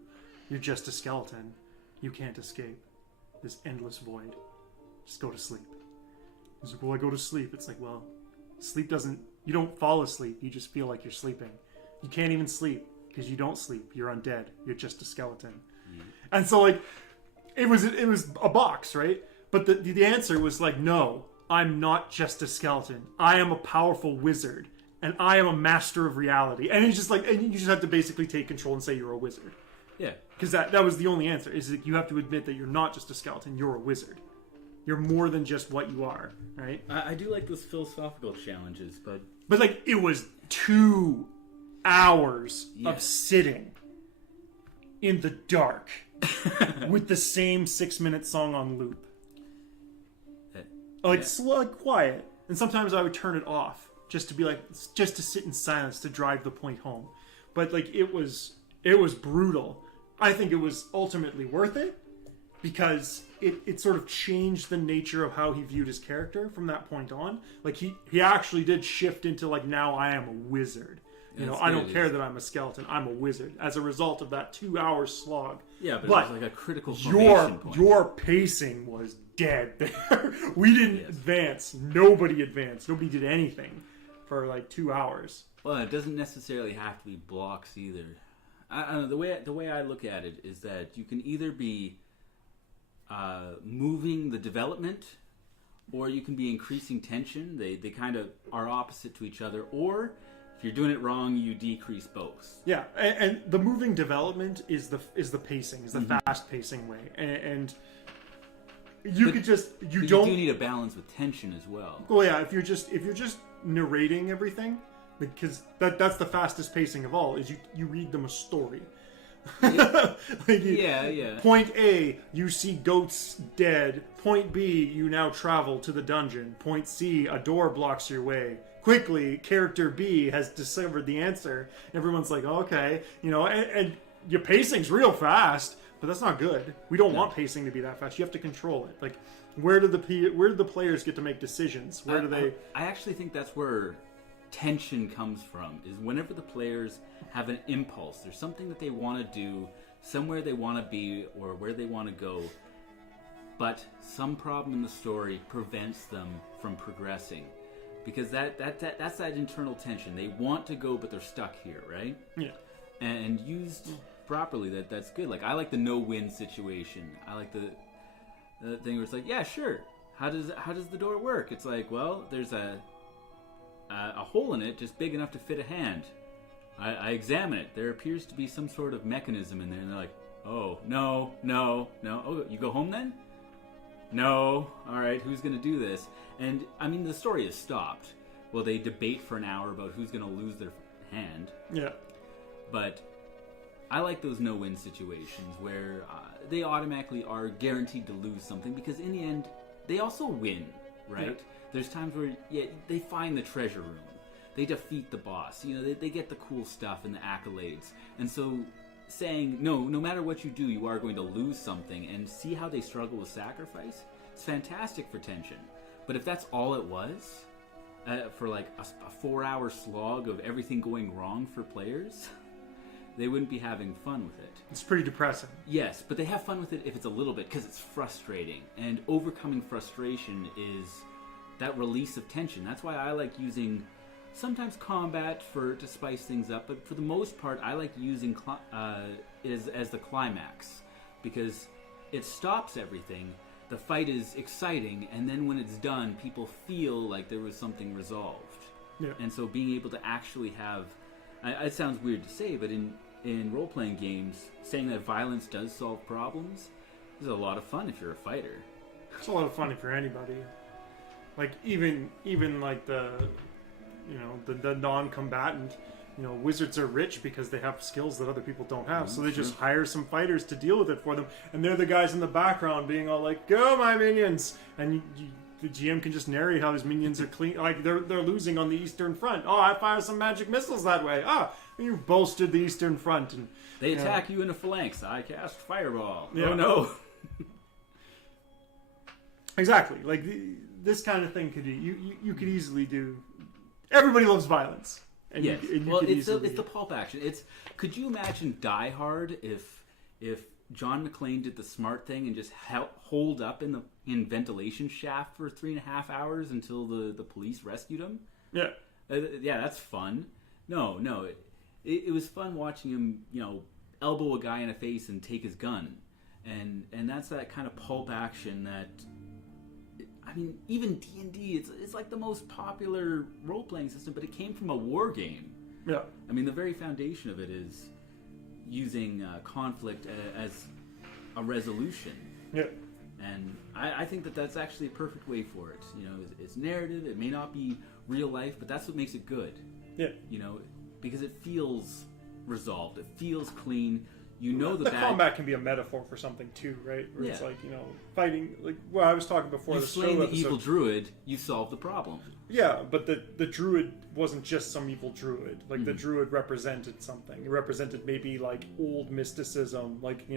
You're just a skeleton. You can't escape this endless void. Just go to sleep. He's like, well, I go to sleep. It's like, well, sleep doesn't... You don't fall asleep. You just feel like you're sleeping. You can't even sleep because you don't sleep. You're undead. You're just a skeleton. And so, like, it was a box, right? But the answer was like, no, I'm not just a skeleton. I am a powerful wizard. And I am a master of reality. And it's just like, and you just have to basically take control and say you're a wizard. Yeah. Because that was the only answer, is that you have to admit that you're not just a skeleton, you're a wizard. You're more than just what you are, right? I do like those philosophical challenges, but... But, like, it was 2 hours of sitting in the dark with the same 6-minute song on loop. Like, slow, like, quiet. And sometimes I would turn it off. Just to sit in silence to drive the point home. But like it was brutal. I think it was ultimately worth it because it sort of changed the nature of how he viewed his character from that point on. Like he actually did shift into like, now I am a wizard. You know, I don't care that I'm a skeleton. I'm a wizard as a result of that 2-hour slog. Yeah, but it was like a critical formation point. Your pacing was dead there. We didn't advance. Nobody advanced. Nobody did anything for like 2 hours. Well, it doesn't necessarily have to be blocks either. I don't know, the way I look at it is that you can either be moving the development, or you can be increasing tension. They kind of are opposite to each other. Or if you're doing it wrong, you decrease both. Yeah, and the moving development is the pacing, is the fast pacing way, and you do need a balance with tension as well. Oh yeah, if you're just narrating everything, because that's the fastest pacing of all, is you read them a story. Point A, you see goats dead. Point B, you now travel to the dungeon. Point C, a door blocks your way. Quickly, character B has discovered the answer. Everyone's like, oh, okay, you know, and your pacing's real fast, but that's not good. We don't want pacing to be that fast. You have to control it. Like, where do the players get to make decisions? Where do they? I actually think that's where tension comes from. Is whenever the players have an impulse, there's something that they want to do, somewhere they want to be, or where they want to go, but some problem in the story prevents them from progressing. Because that's that internal tension. They want to go, but they're stuck here, right? Yeah. And used properly, that's good. Like, I like the no-win situation. I like the thing where it's like, yeah, sure. How does the door work? It's like, well, there's a hole in it just big enough to fit a hand. I examine it. There appears to be some sort of mechanism in there, and they're like, oh, no. Oh, you go home then? No. All right, who's going to do this? And, I mean, the story is stopped. Well, they debate for an hour about who's going to lose their hand. Yeah. But I like those no-win situations where they automatically are guaranteed to lose something, because in the end, they also win, right? Yeah. There's times where, they find the treasure room. They defeat the boss. You know, they get the cool stuff and the accolades. And so saying, no matter what you do, you are going to lose something, and see how they struggle with sacrifice, it's fantastic for tension. But if that's all it was, for like a 4-hour slog of everything going wrong for players, they wouldn't be having fun with it. It's pretty depressing. Yes, but they have fun with it if it's a little bit, because it's frustrating. And overcoming frustration is that release of tension. That's why I like using sometimes combat to spice things up, but for the most part, I like using as the climax, because it stops everything. The fight is exciting, and then when it's done, people feel like there was something resolved. Yeah. And so being able to actually have, it sounds weird to say, but in role-playing games, saying that violence does solve problems is a lot of fun if you're a fighter. It's a lot of fun if you're anybody. Like even like the non-combatant, wizards are rich because they have skills that other people don't have. So they just hire some fighters to deal with it for them, and they're the guys in the background being all like, "Go, my minions!" And the GM can just narrate how his minions are clean, like they're losing on the Eastern Front. Oh, I fire some magic missiles that way. Ah, you bolstered the Eastern Front, and they attack you in a phalanx. I cast fireball. Yeah. Oh no! Exactly. Like this kind of thing could you could easily do. Everybody loves violence. And yes. It's the pulp action. Could you imagine Die Hard if John McClane did the smart thing and just holed up in ventilation shaft for 3.5 hours until the police rescued him? Yeah. Yeah, that's fun. No. It was fun watching him, elbow a guy in the face and take his gun. And that's that kind of pulp action that, I mean, even D&D, it's like the most popular role-playing system, but it came from a war game. Yeah. I mean, the very foundation of it is using conflict as a resolution. Yeah. And I think that's actually a perfect way for it. It's narrative. It may not be real life, but that's what makes it good. Yeah. Because it feels resolved. It feels clean. The combat can be a metaphor for something too, right? Where it's like, fighting, like I was talking before you the slain the episode. Evil druid, you solved the problem. Yeah, but the druid wasn't just some evil druid. Like the druid represented something. It represented maybe like old mysticism, like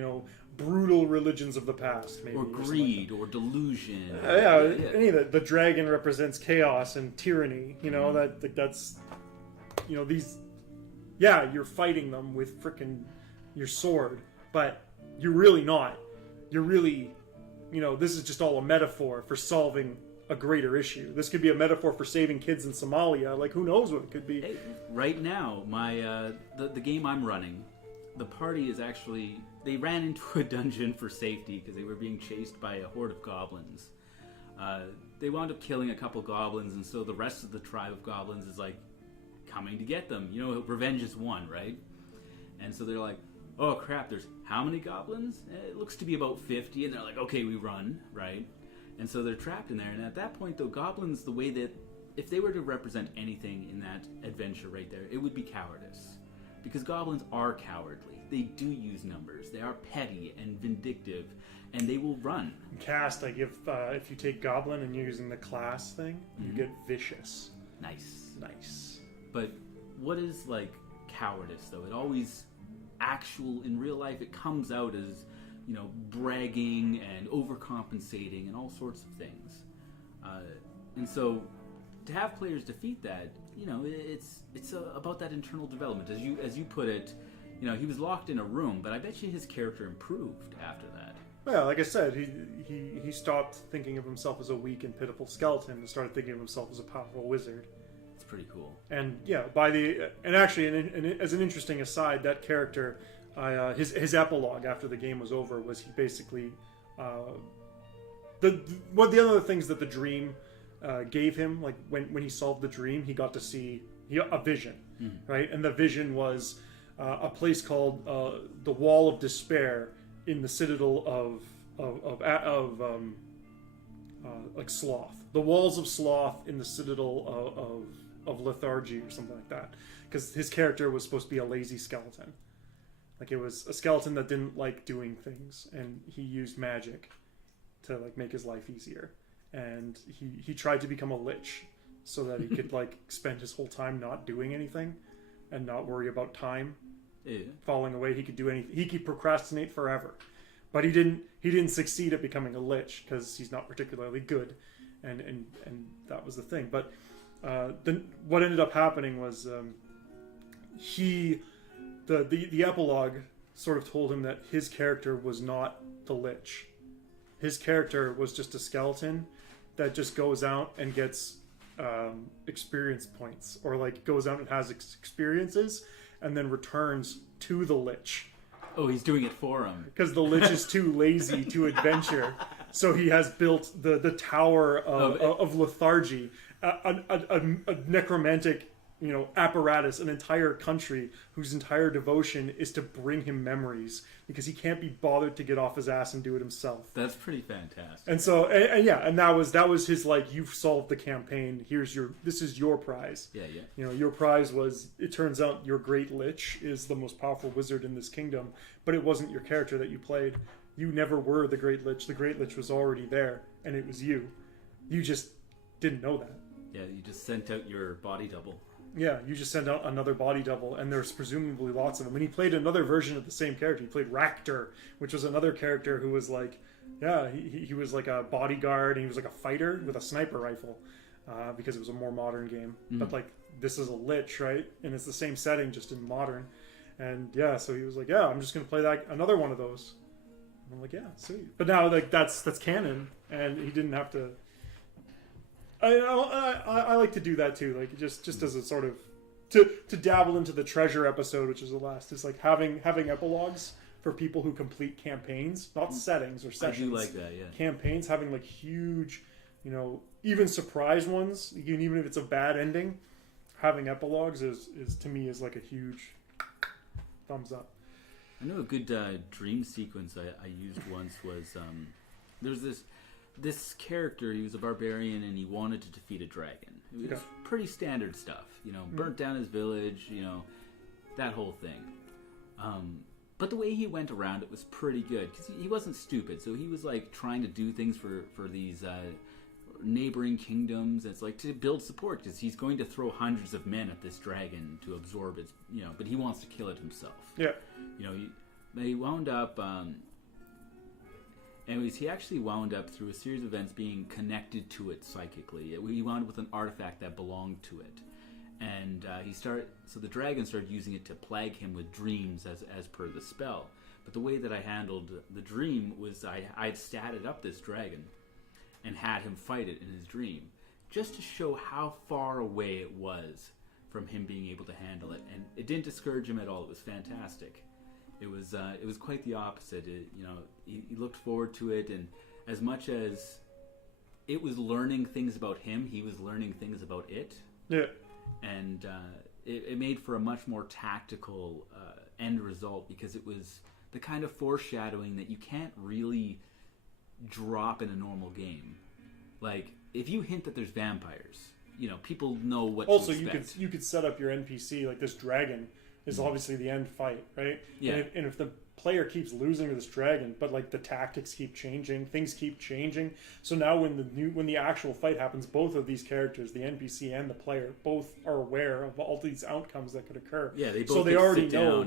brutal religions of the past, maybe, or greed, or delusion. Any of that. The dragon represents chaos and tyranny. That's these. Yeah, you're fighting them with frickin' your sword, but you're really not. You're really, this is just all a metaphor for solving a greater issue. This could be a metaphor for saving kids in Somalia. Like, who knows what it could be. Hey, right now, my the game I'm running, the party is actually, they ran into a dungeon for safety because they were being chased by a horde of goblins. They wound up killing a couple goblins, and so the rest of the tribe of goblins is like coming to get them. Revenge is won, right? And so they're like, oh crap, there's how many goblins? It looks to be about 50, and they're like, okay, we run, right? And so they're trapped in there, and at that point, though, goblins, the way that, if they were to represent anything in that adventure right there, it would be cowardice. Because goblins are cowardly. They do use numbers. They are petty and vindictive, and they will run. Cast, if you take goblin and you're using the class thing, you get vicious. Nice. But what is, cowardice, though? It always... in real life, it comes out as bragging and overcompensating and all sorts of things, and so to have players defeat that, it's about that internal development, as you put it. He was locked in a room, but I bet you his character improved after that. Well, like I said, he stopped thinking of himself as a weak and pitiful skeleton and started thinking of himself as a powerful wizard. It's pretty cool. And yeah, as an interesting aside, that character, his epilogue after the game was over was he basically one of the other things that the dream gave him, like when he solved the dream, he got to see a vision, right? And the vision was a place called the Wall of Despair in the citadel of Sloth. The Walls of Sloth in the citadel of lethargy or something like that, because his character was supposed to be a lazy skeleton. Like, it was a skeleton that didn't like doing things, and he used magic to make his life easier. And he tried to become a lich so that he could spend his whole time not doing anything and not worry about time falling away. He could do anything. He could procrastinate forever, but he didn't succeed at becoming a lich because he's not particularly good, and that was the thing. But what ended up happening was the epilogue sort of told him that his character was not the lich. His character was just a skeleton that just goes out and gets experience points, or goes out and has experiences and then returns to the lich. Oh, he's doing it for him. Because the lich is too lazy to adventure. So he has built the tower of lethargy, a necromantic, apparatus, an entire country whose entire devotion is to bring him memories because he can't be bothered to get off his ass and do it himself. That's pretty fantastic. And so, and that was his, like, you've solved the campaign. This is your prize. Yeah. Your prize was, it turns out your Great Lich is the most powerful wizard in this kingdom, but it wasn't your character that you played. You never were the Great Lich. The Great Lich was already there, and it was you. You just didn't know that. Yeah, you just sent out your body double. Yeah, you just sent out another body double, and there's presumably lots of them. And he played another version of the same character. He played Ractor, which was another character who was like, he was like a bodyguard, and he was like a fighter with a sniper rifle, because it was a more modern game. Mm-hmm. But like, this is a Lich, right? And it's the same setting, just in modern. And yeah, so he was like, yeah, I'm just going to play another one of those. And I'm like, yeah, sweet. But now, like, that's canon, and he didn't have to... I like to do that too, like just as a sort of to dabble into the treasure episode, which is the last. Is like having epilogues for people who complete campaigns, not settings or sessions. I do like that, yeah. Campaigns, having like huge, even surprise ones, even if it's a bad ending, having epilogues is to me is like a huge thumbs up. I know a good dream sequence I used once was there's this character. He was a barbarian and he wanted to defeat a dragon. It was pretty standard stuff, burnt down his village, that whole thing. But the way he went around it was pretty good because he wasn't stupid. So he was like trying to do things for these neighboring kingdoms. It's like to build support because he's going to throw hundreds of men at this dragon to absorb its, but he wants to kill it himself. Yeah. They wound up. Anyways, he actually wound up through a series of events being connected to it psychically. He wound up with an artifact that belonged to it, and so the dragon started using it to plague him with dreams as per the spell. But the way that I handled the dream was I'd statted up this dragon and had him fight it in his dream, just to show how far away it was from him being able to handle it, and it didn't discourage him at all. It was fantastic. It was quite the opposite. He looked forward to it, and as much as it was learning things about him, he was learning things about it. Yeah. And it made for a much more tactical end result because it was the kind of foreshadowing that you can't really drop in a normal game. Like, if you hint that there's vampires, people know what to expect. Also, you could set up your NPC, like this dragon is obviously the end fight, right? Yeah. And if the player keeps losing to this dragon, but like the tactics keep changing, things keep changing. So now when the actual fight happens, both of these characters, the NPC and the player, both are aware of all these outcomes that could occur. Yeah, they both already know.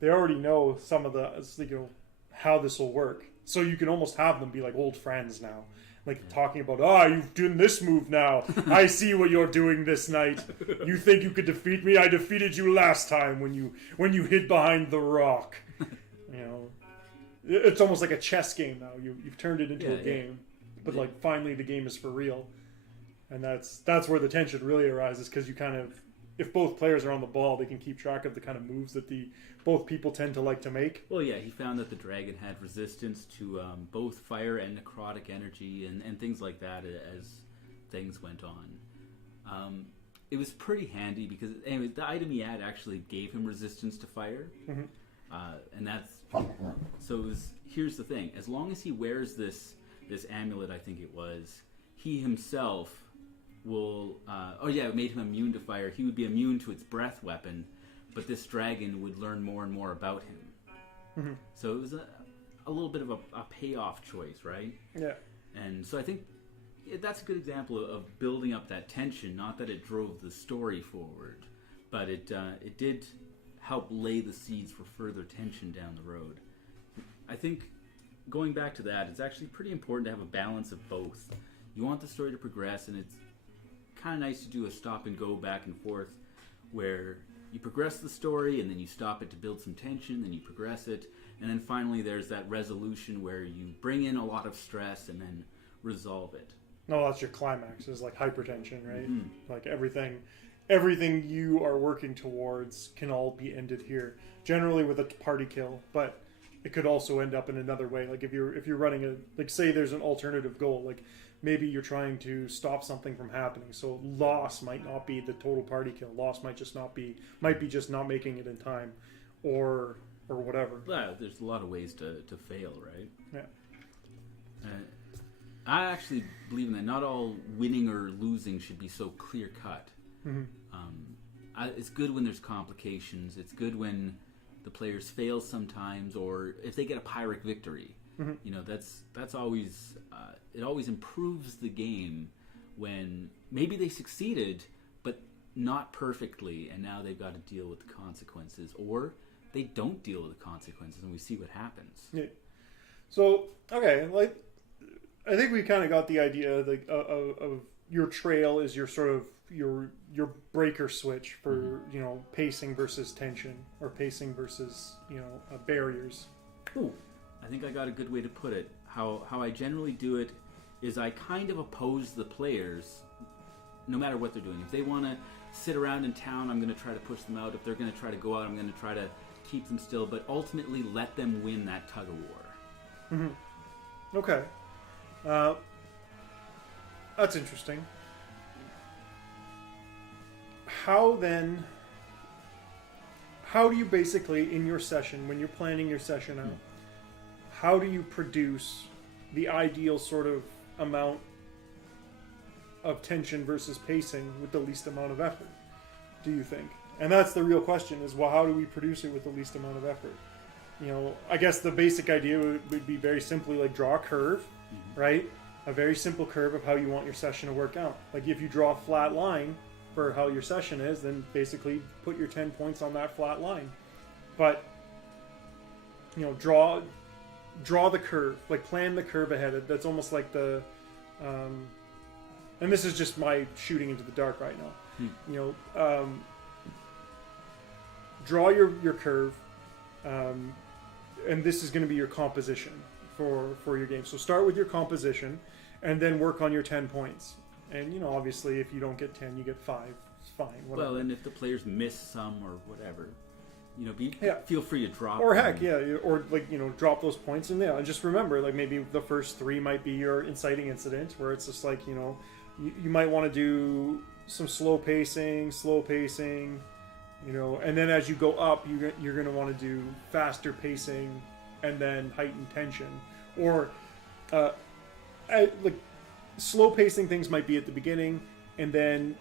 They already know some of the how this will work. So you can almost have them be like old friends now. Like talking about, you've done this move now. I see what you're doing this night. You think you could defeat me? I defeated you last time when you hid behind the rock. It's almost like a chess game now. You've turned it into a game, but like finally the game is for real, and that's where the tension really arises because you kind of, if both players are on the ball, they can keep track of the kind of moves that both people tend to like to make. Well, yeah, he found that the dragon had resistance to both fire and necrotic energy and things like that as things went on. It was pretty handy because, anyway, the item he had actually gave him resistance to fire. Mm-hmm. And that's... So here's the thing. As long as he wears this amulet, I think it was, he himself will... it made him immune to fire. He would be immune to its breath weapon, but this dragon would learn more and more about him. Mm-hmm. So it was a little bit of a payoff choice, right? Yeah. And so I think that's a good example of building up that tension. Not that it drove the story forward, but it did help lay the seeds for further tension down the road. I think going back to that, it's actually pretty important to have a balance of both. You want the story to progress, and it's kind of nice to do a stop and go back and forth where you progress the story and then you stop it to build some tension, then you progress it, and then finally there's that resolution where you bring in a lot of stress and then resolve it. No, that's your climax. It's like hypertension, right? Mm-hmm. Like everything you are working towards can all be ended here. Generally with a party kill, but it could also end up in another way. Like if you're running say there's an alternative goal, like maybe you're trying to stop something from happening. So loss might not be the total party kill. Loss might be just not making it in time, or whatever. Yeah, there's a lot of ways to fail, right? Yeah. I actually believe in that. Not all winning or losing should be so clear cut. Mm-hmm. It's good when there's complications. It's good when the players fail sometimes, or if they get a Pyrrhic victory. Mm-hmm. You know, that's always it always improves the game when maybe they succeeded, but not perfectly, and now they've got to deal with the consequences, or they don't deal with the consequences, and we see what happens. Yeah. So okay, like I think we kind of got the idea of your trail is your sort of your breaker switch for pacing versus tension, or pacing versus barriers. Ooh, I think I got a good way to put it. How I generally do it is I kind of oppose the players, no matter what they're doing. If they want to sit around in town, I'm going to try to push them out. If they're going to try to go out, I'm going to try to keep them still. But ultimately, let them win that tug of war. Mm-hmm. Okay, that's interesting. How do you basically, in your session, when you're planning your session out, how do you produce the ideal sort of amount of tension versus pacing with the least amount of effort, do you think? And that's the real question, is, well, how do we produce it with the least amount of effort? I guess the basic idea would be very simply like draw a curve, right? A very simple curve of how you want your session to work out. Like if you draw a flat line for how your session is, then basically put your 10 points on that flat line. But draw the curve, like plan the curve ahead. That's almost like the and this is just my shooting into the dark right now. Draw your curve, and this is going to be your composition for your game. So start with your composition and then work on your 10 points. And obviously if you don't get 10, you get 5. It's fine. Whatever. Well, and if the players miss some or whatever, feel free to drop. Or heck, or drop those points in there. And just remember, like maybe the first 3 might be your inciting incident, where it's just like you might want to do some slow pacing, and then as you go up, you're going to want to do faster pacing, and then heightened tension, or like slow pacing things might be at the beginning, and then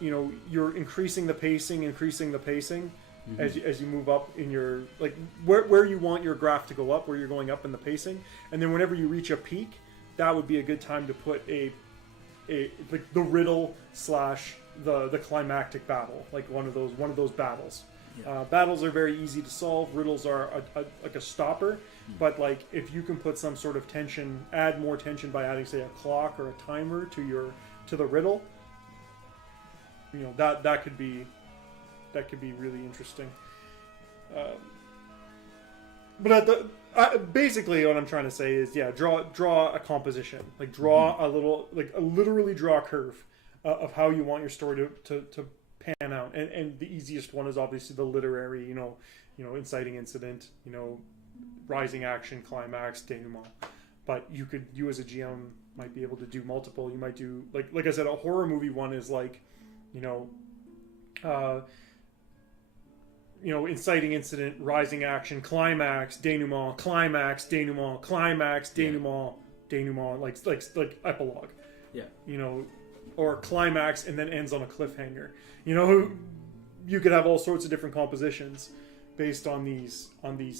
you're increasing the pacing mm-hmm. as you move up in your, like where you want your graph to go up, where you're going up in the pacing, and then whenever you reach a peak, that would be a good time to put like the riddle / the climactic battle, like one of those battles. Yeah. Battles are very easy to solve. Riddles are like a stopper, but like if you can put some sort of tension, add more tension by adding, say, a clock or a timer to the riddle, that could be really interesting. But basically what I'm trying to say is, draw a composition, like draw literally draw a curve of how you want your story to pan out, and the easiest one is obviously the literary, inciting incident, rising action, climax, denouement. But you as a GM might be able to do multiple. You might do like I said, a horror movie one is like, inciting incident, rising action, climax, denouement, climax, denouement, climax, denouement, denouement, like epilogue. Yeah. Or climax and then ends on a cliffhanger. You could have all sorts of different compositions based on these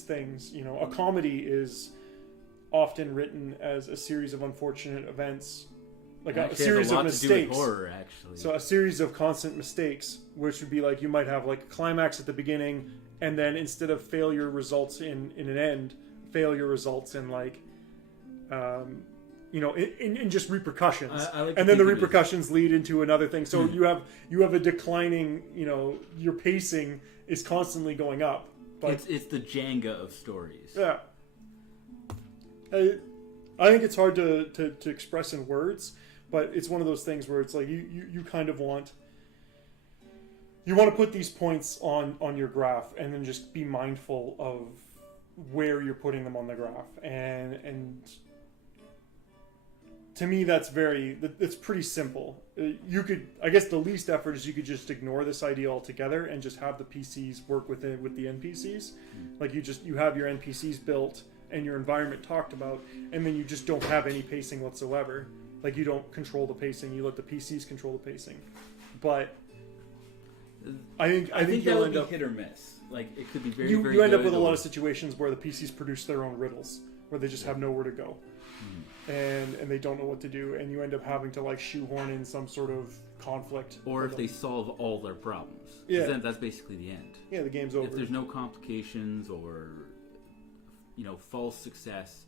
things. A comedy is often written as a series of unfortunate events, like a series of mistakes. To do with horror, actually. So a series of constant mistakes, which would be like, you might have like a climax at the beginning, and then instead of failure results in an end, failure results in like in just repercussions, and then the repercussions lead into another thing. So you have a declining, your pacing is constantly going up. But it's the Jenga of stories. Yeah, I think it's hard to express in words, but it's one of those things where it's like you kind of want to put these points on your graph, and then just be mindful of where you're putting them on the graph, and to me, it's pretty simple. You could, I guess, the least effort is you could just ignore this idea altogether and just have the PCs work with the NPCs. Like you have your NPCs built and your environment talked about, and then you just don't have any pacing whatsoever. Like you don't control the pacing; you let the PCs control the pacing. But I think that you'll would end be up hit or miss. Like it could be very you end up with a lot or... of situations where the PCs produce their own riddles, where they just have nowhere to go. And they don't know what to do, and you end up having to like shoehorn in some sort of conflict. Or if they solve all their problems, then that's basically the end. Yeah, the game's over. If there's no complications or false success,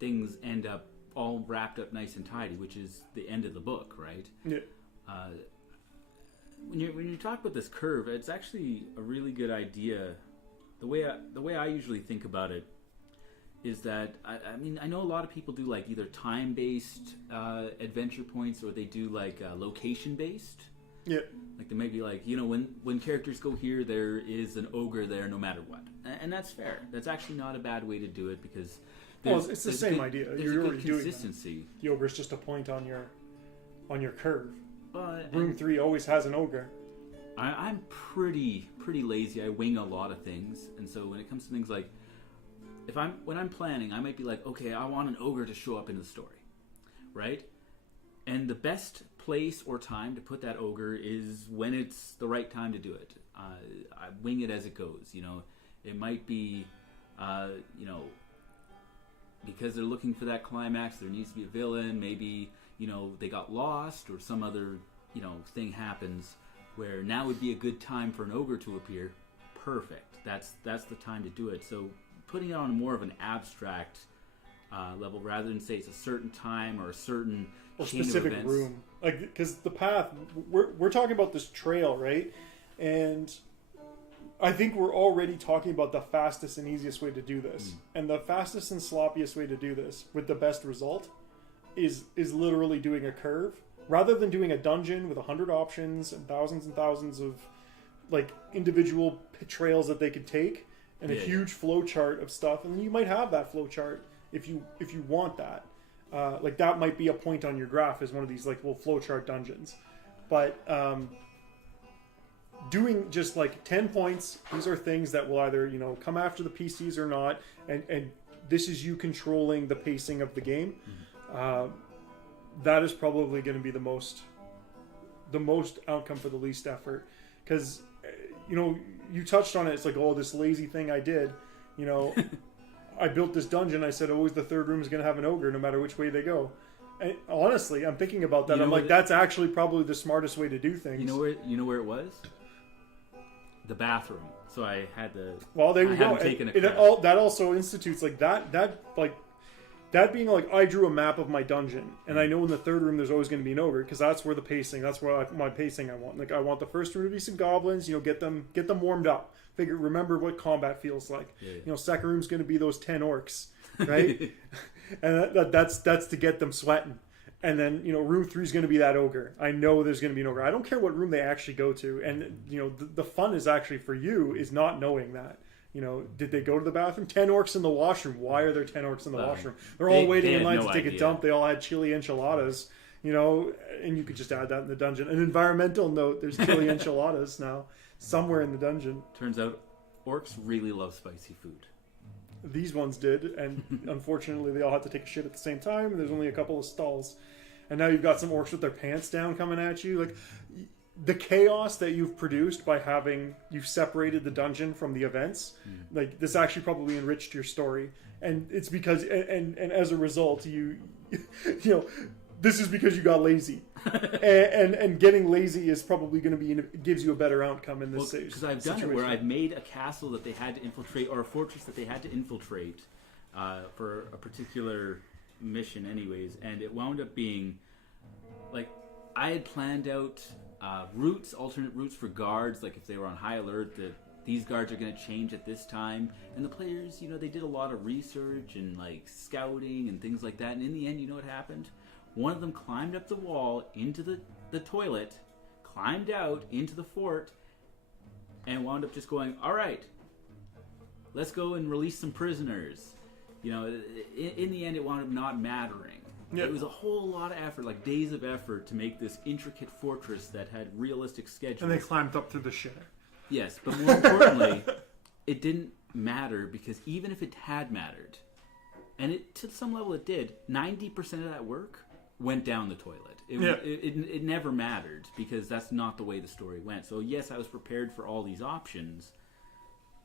things end up all wrapped up nice and tidy, which is the end of the book, right? Yeah. When you talk about this curve, it's actually a really good idea. The way I usually think about it is that I know a lot of people do like either time-based adventure points, or they do like location-based. Yeah. Like they might be like, when characters go here, there is an ogre there no matter what, and that's fair. That's actually not a bad way to do it because it's the same idea. There's You're a already good consistency. Doing that. The ogre's just a point on your curve. Room 3 always has an ogre. I'm pretty lazy. I wing a lot of things, and so when it comes to things like when I'm planning, I might be like, okay, I want an ogre to show up in the story, right? And the best place or time to put that ogre is when it's the right time to do it. I wing it as it goes. It might be, because they're looking for that climax, there needs to be a villain. Maybe they got lost or some other thing happens where now would be a good time for an ogre to appear. Perfect. That's the time to do it. So putting it on more of an abstract level rather than say it's a certain time or a certain or specific room, like because the path we're talking about this trail, right? And I think we're already talking about the fastest and easiest way to do this, and the fastest and sloppiest way to do this with the best result is literally doing a curve rather than doing a dungeon with 100 options and thousands of like individual trails that they could take. And a huge flow chart of stuff, and you might have that flow chart if you want that. Like that might be a point on your graph as one of these like little flow chart dungeons. But doing just like 10 points, these are things that will either come after the PCs or not, and this is you controlling the pacing of the game. That is probably going to be the most outcome for the least effort, because you touched on it. It's like, this lazy thing I did. I built this dungeon. I said, always the third room is going to have an ogre no matter which way they go. And honestly, I'm thinking about that. I'm like, that's actually probably the smartest way to do things. You know where it was? The bathroom. So I had to. Well, there you go. That also institutes like that being like, I drew a map of my dungeon, and I know in the third room there's always going to be an ogre, because that's where the pacing. That's where my pacing I want. Like I want the first room to be some goblins. get them warmed up. Remember what combat feels like. Yeah. Second room's going to be those 10 orcs, right? And that's to get them sweating. And then room 3 is going to be that ogre. I know there's going to be an ogre. I don't care what room they actually go to, and the fun is actually for you is not knowing that. Did they go to the bathroom? 10 orcs in the washroom. Why are there 10 orcs in the washroom? They're all waiting in line to take a dump. They all had chili enchiladas, and you could just add that in the dungeon. An environmental note, there's chili enchiladas now somewhere in the dungeon. Turns out orcs really love spicy food. These ones did, and unfortunately they all had to take a shit at the same time, and there's only a couple of stalls. And now you've got some orcs with their pants down coming at you. Like, the chaos that you've produced by you've separated the dungeon from the events, like this actually probably enriched your story, and it's because and as a result this is because you got lazy, and getting lazy is probably going to be gives you a better outcome in this situation. Because I've done it where I've made a castle that they had to infiltrate, or a fortress that they had to infiltrate for a particular mission, anyways, and it wound up being like I had planned out. Alternate routes for guards, like if they were on high alert that these guards are going to change at this time, and the players, they did a lot of research and like scouting and things like that, and in the end, what happened? One of them climbed up the wall into the toilet, climbed out into the fort, and wound up just going, all right, let's go and release some prisoners. In the end, it wound up not mattering. Yeah. It was a whole lot of effort, like days of effort, to make this intricate fortress that had realistic schedules. And they climbed up through the shit. Yes, but more importantly, it didn't matter, because even if it had mattered, and it to some level it did, 90% of that work went down the toilet. It never mattered, because that's not the way the story went. So yes, I was prepared for all these options,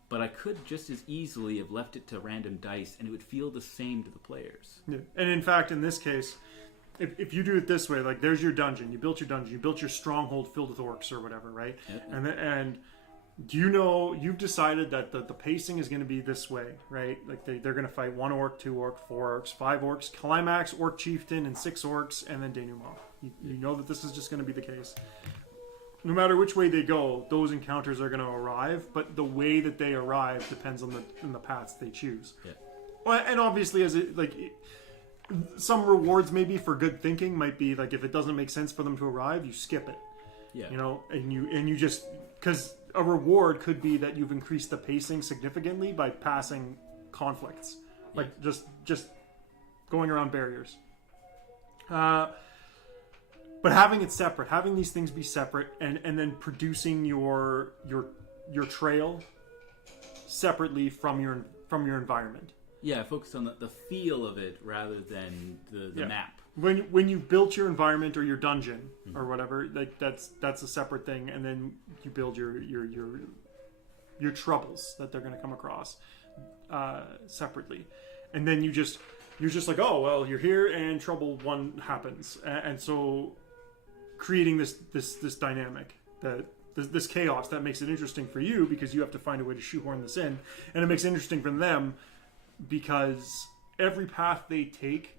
but I could just as easily have left it to random dice, and it would feel the same to the players. Yeah. And in fact, in this case, if you do it this way, like there's your dungeon, you built your stronghold filled with orcs or whatever, right? Yep. And do you know, you've decided that the pacing is going to be this way, right? Like they're going to fight 1 orc, 2 orc, 4 orcs, 5 orcs, climax, orc chieftain, and 6 orcs, and then denouement. You know that this is just going to be the case. No matter which way they go, those encounters are going to arrive, but the way that they arrive depends on the paths they choose. Yeah. Well, and obviously, some rewards maybe for good thinking might be like if it doesn't make sense for them to arrive, you skip it. Yeah. You know, and you just, because a reward could be that you've increased the pacing significantly by passing conflicts, like just going around barriers. But having it separate, having these things be separate, and then producing your trail separately from your environment. Yeah, focus on the feel of it rather than the map. When you built your environment or your dungeon or whatever, like that's a separate thing, and then you build your troubles that they're going to come across separately, and then you're just like, oh well, you're here and trouble 1 happens, and so creating this dynamic, this chaos that makes it interesting for you because you have to find a way to shoehorn this in, and it makes it interesting for them because every path they take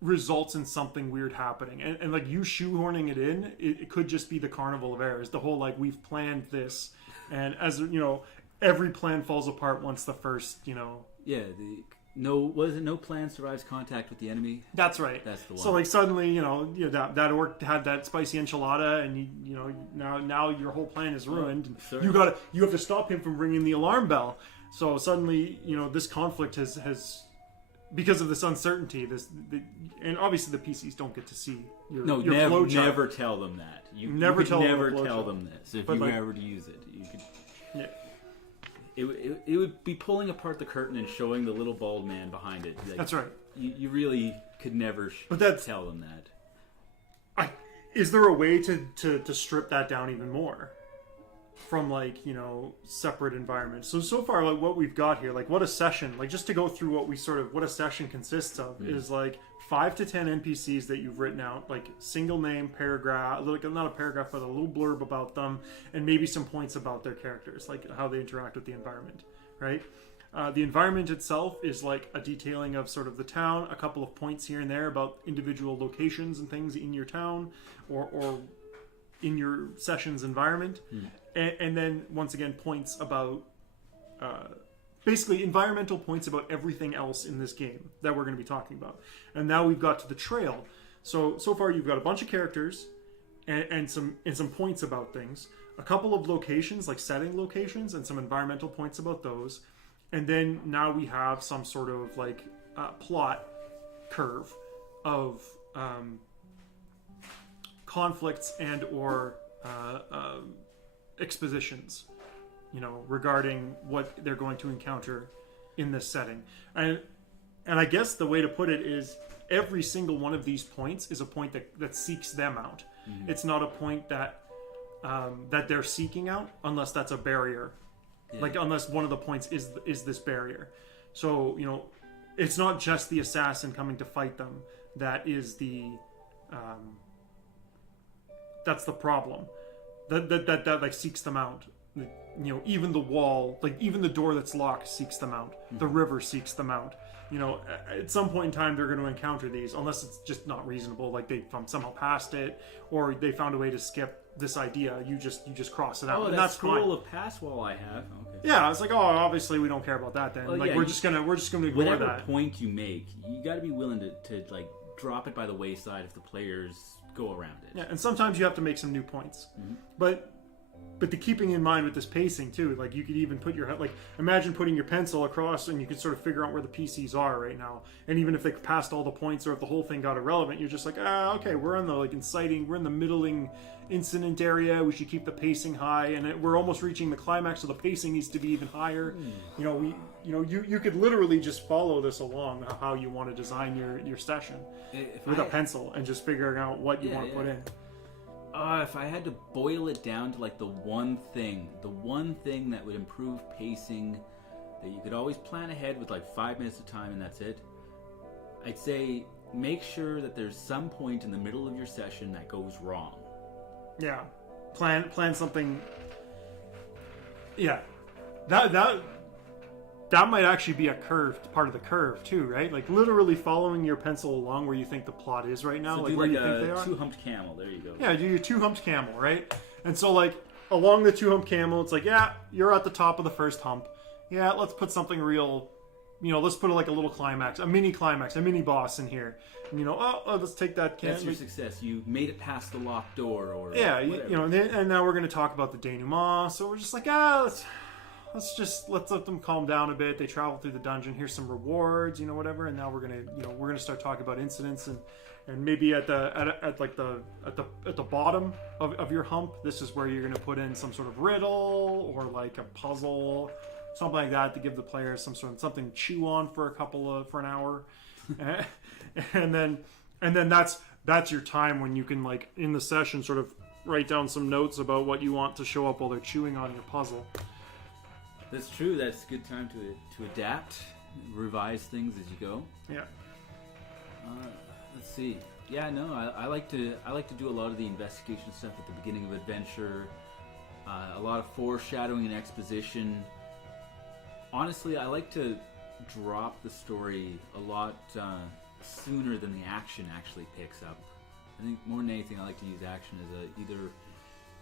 results in something weird happening, and like you shoehorning it in, it could just be the carnival of errors, the whole like we've planned this, and as you know, every plan falls apart once the first, you know. Yeah, no plan survives contact with the enemy. That's right. That's the one. So like suddenly, that orc had that spicy enchilada, and now your whole plan is ruined. Sure. You have to stop him from ringing the alarm bell. So suddenly, this conflict has because of this uncertainty, and obviously the PCs don't get to see your flow chart. Never tell them that. You never tell them this. If but you like, ever to use it, you could. Yeah. It would be pulling apart the curtain and showing the little bald man behind it. Like, that's right. You really could never tell them that. Is there a way to strip that down even more from separate environments? So far, like what we've got here, like what a session, like just to go through what a session consists of is like 5 to 10 NPCs that you've written out, like single name, paragraph, like not a paragraph, but a little blurb about them, and maybe some points about their characters, like how they interact with the environment, right? The environment itself is like a detailing of sort of the town, a couple of points here and there about individual locations and things in your town or in your session's environment. And then once again, points about basically environmental points about everything else in this game that we're going to be talking about. And now we've got to the trail. So far you've got a bunch of characters and some points about things, a couple of locations, like setting locations, and some environmental points about those. And then now we have some sort of like plot curve of conflicts and or expositions, regarding what they're going to encounter in this setting. And I guess the way to put it is every single one of these points is a point that seeks them out. Mm-hmm. It's not a point that they're seeking out unless that's a barrier. Yeah. Like unless one of the points is this barrier. So, it's not just the assassin coming to fight them that is that's the problem. That like seeks them out. Even the wall, like even the door that's locked seeks them out. Mm-hmm. The river seeks them out. At some point in time they're going to encounter these, unless it's just not reasonable, like they somehow passed it or they found a way to skip this idea. You just cross it out. Oh, and that's fine. scroll of pass wall I have. Okay. Yeah, it's like, oh, obviously we don't care about that then. Well, we're just gonna ignore whatever that. Point you make, you got to be willing to like drop it by the wayside if the players go around it. Yeah, and sometimes you have to make some new points. Mm-hmm. But but the keeping in mind with this pacing too, like you could even put your like imagine putting your pencil across and you could sort of figure out where the PCs are right now, and even if they passed all the points or if the whole thing got irrelevant, you're just like, okay, we're in the like inciting, we're in the middling incident area, we should keep the pacing high, and we're almost reaching the climax, so the pacing needs to be even higher. You could literally just follow this along how you want to design your session with a pencil and just figuring out what you want to put in. If I had to boil it down to like the one thing that would improve pacing, that you could always plan ahead with like 5 minutes of time and that's it, I'd say make sure that there's some point in the middle of your session that goes wrong. Yeah, plan something. Yeah, that might actually be a curved part of the curve too, right? Like literally following your pencil along where you think the plot is right now, so like do where like you think they are. Two-humped camel. There you go. Yeah, do your two-humped camel, right? And so like along the two-humped camel, it's like, yeah, you're at the top of the first hump. Yeah, let's put something real. Let's put like a little climax, a mini boss in here. And, let's take that. That's your success. You made it past the locked door, or yeah, and now we're going to talk about the denouement. So we're just like, let's let them calm down a bit. They travel through the dungeon. Here's some rewards, whatever. And now we're gonna start talking about incidents and maybe at the bottom of your hump, this is where you're gonna put in some sort of riddle or like a puzzle, something like that to give the players something to chew on for an hour, and then that's your time when you can like in the session sort of write down some notes about what you want to show up while they're chewing on your puzzle. That's true. That's a good time to adapt, revise things as you go. Yeah. Let's see. Yeah, no, I like to do a lot of the investigation stuff at the beginning of adventure. A lot of foreshadowing and exposition. Honestly, I like to drop the story a lot sooner than the action actually picks up. I think more than anything, I like to use action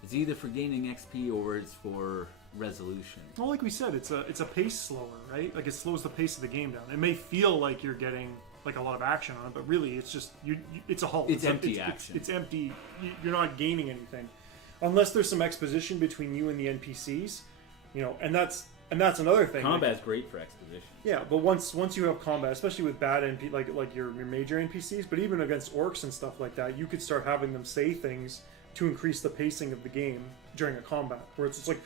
as either for gaining XP or it's for resolution. Well, like we said, it's a pace slower, right? Like it slows the pace of the game down. It may feel like you're getting like a lot of action on it, but really it's just it's a halt. It's empty action. It's empty. You're not gaining anything unless there's some exposition between you and the NPCs, and that's another thing. Combat's great for exposition. Yeah, but once you have combat, especially with bad like your major NPCs, but even against orcs and stuff like that, you could start having them say things to increase the pacing of the game during a combat, where it's just like,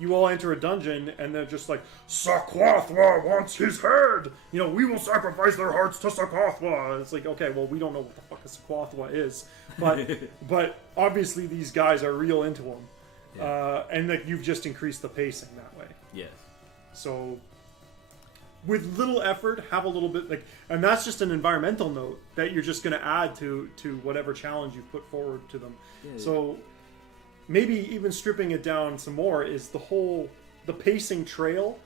you all enter a dungeon and they're just like, Sakwathwa wants his head! We will sacrifice their hearts to Sakwathwa! It's like, okay, well, we don't know what the fuck a Sakwathwa is, but obviously these guys are real into him. Yeah. And like you've just increased the pacing that way. Yes. So with little effort, have a little bit and that's just an environmental note that you're just going to add to whatever challenge you put forward to them. Yeah, so maybe even stripping it down some more is the pacing trail.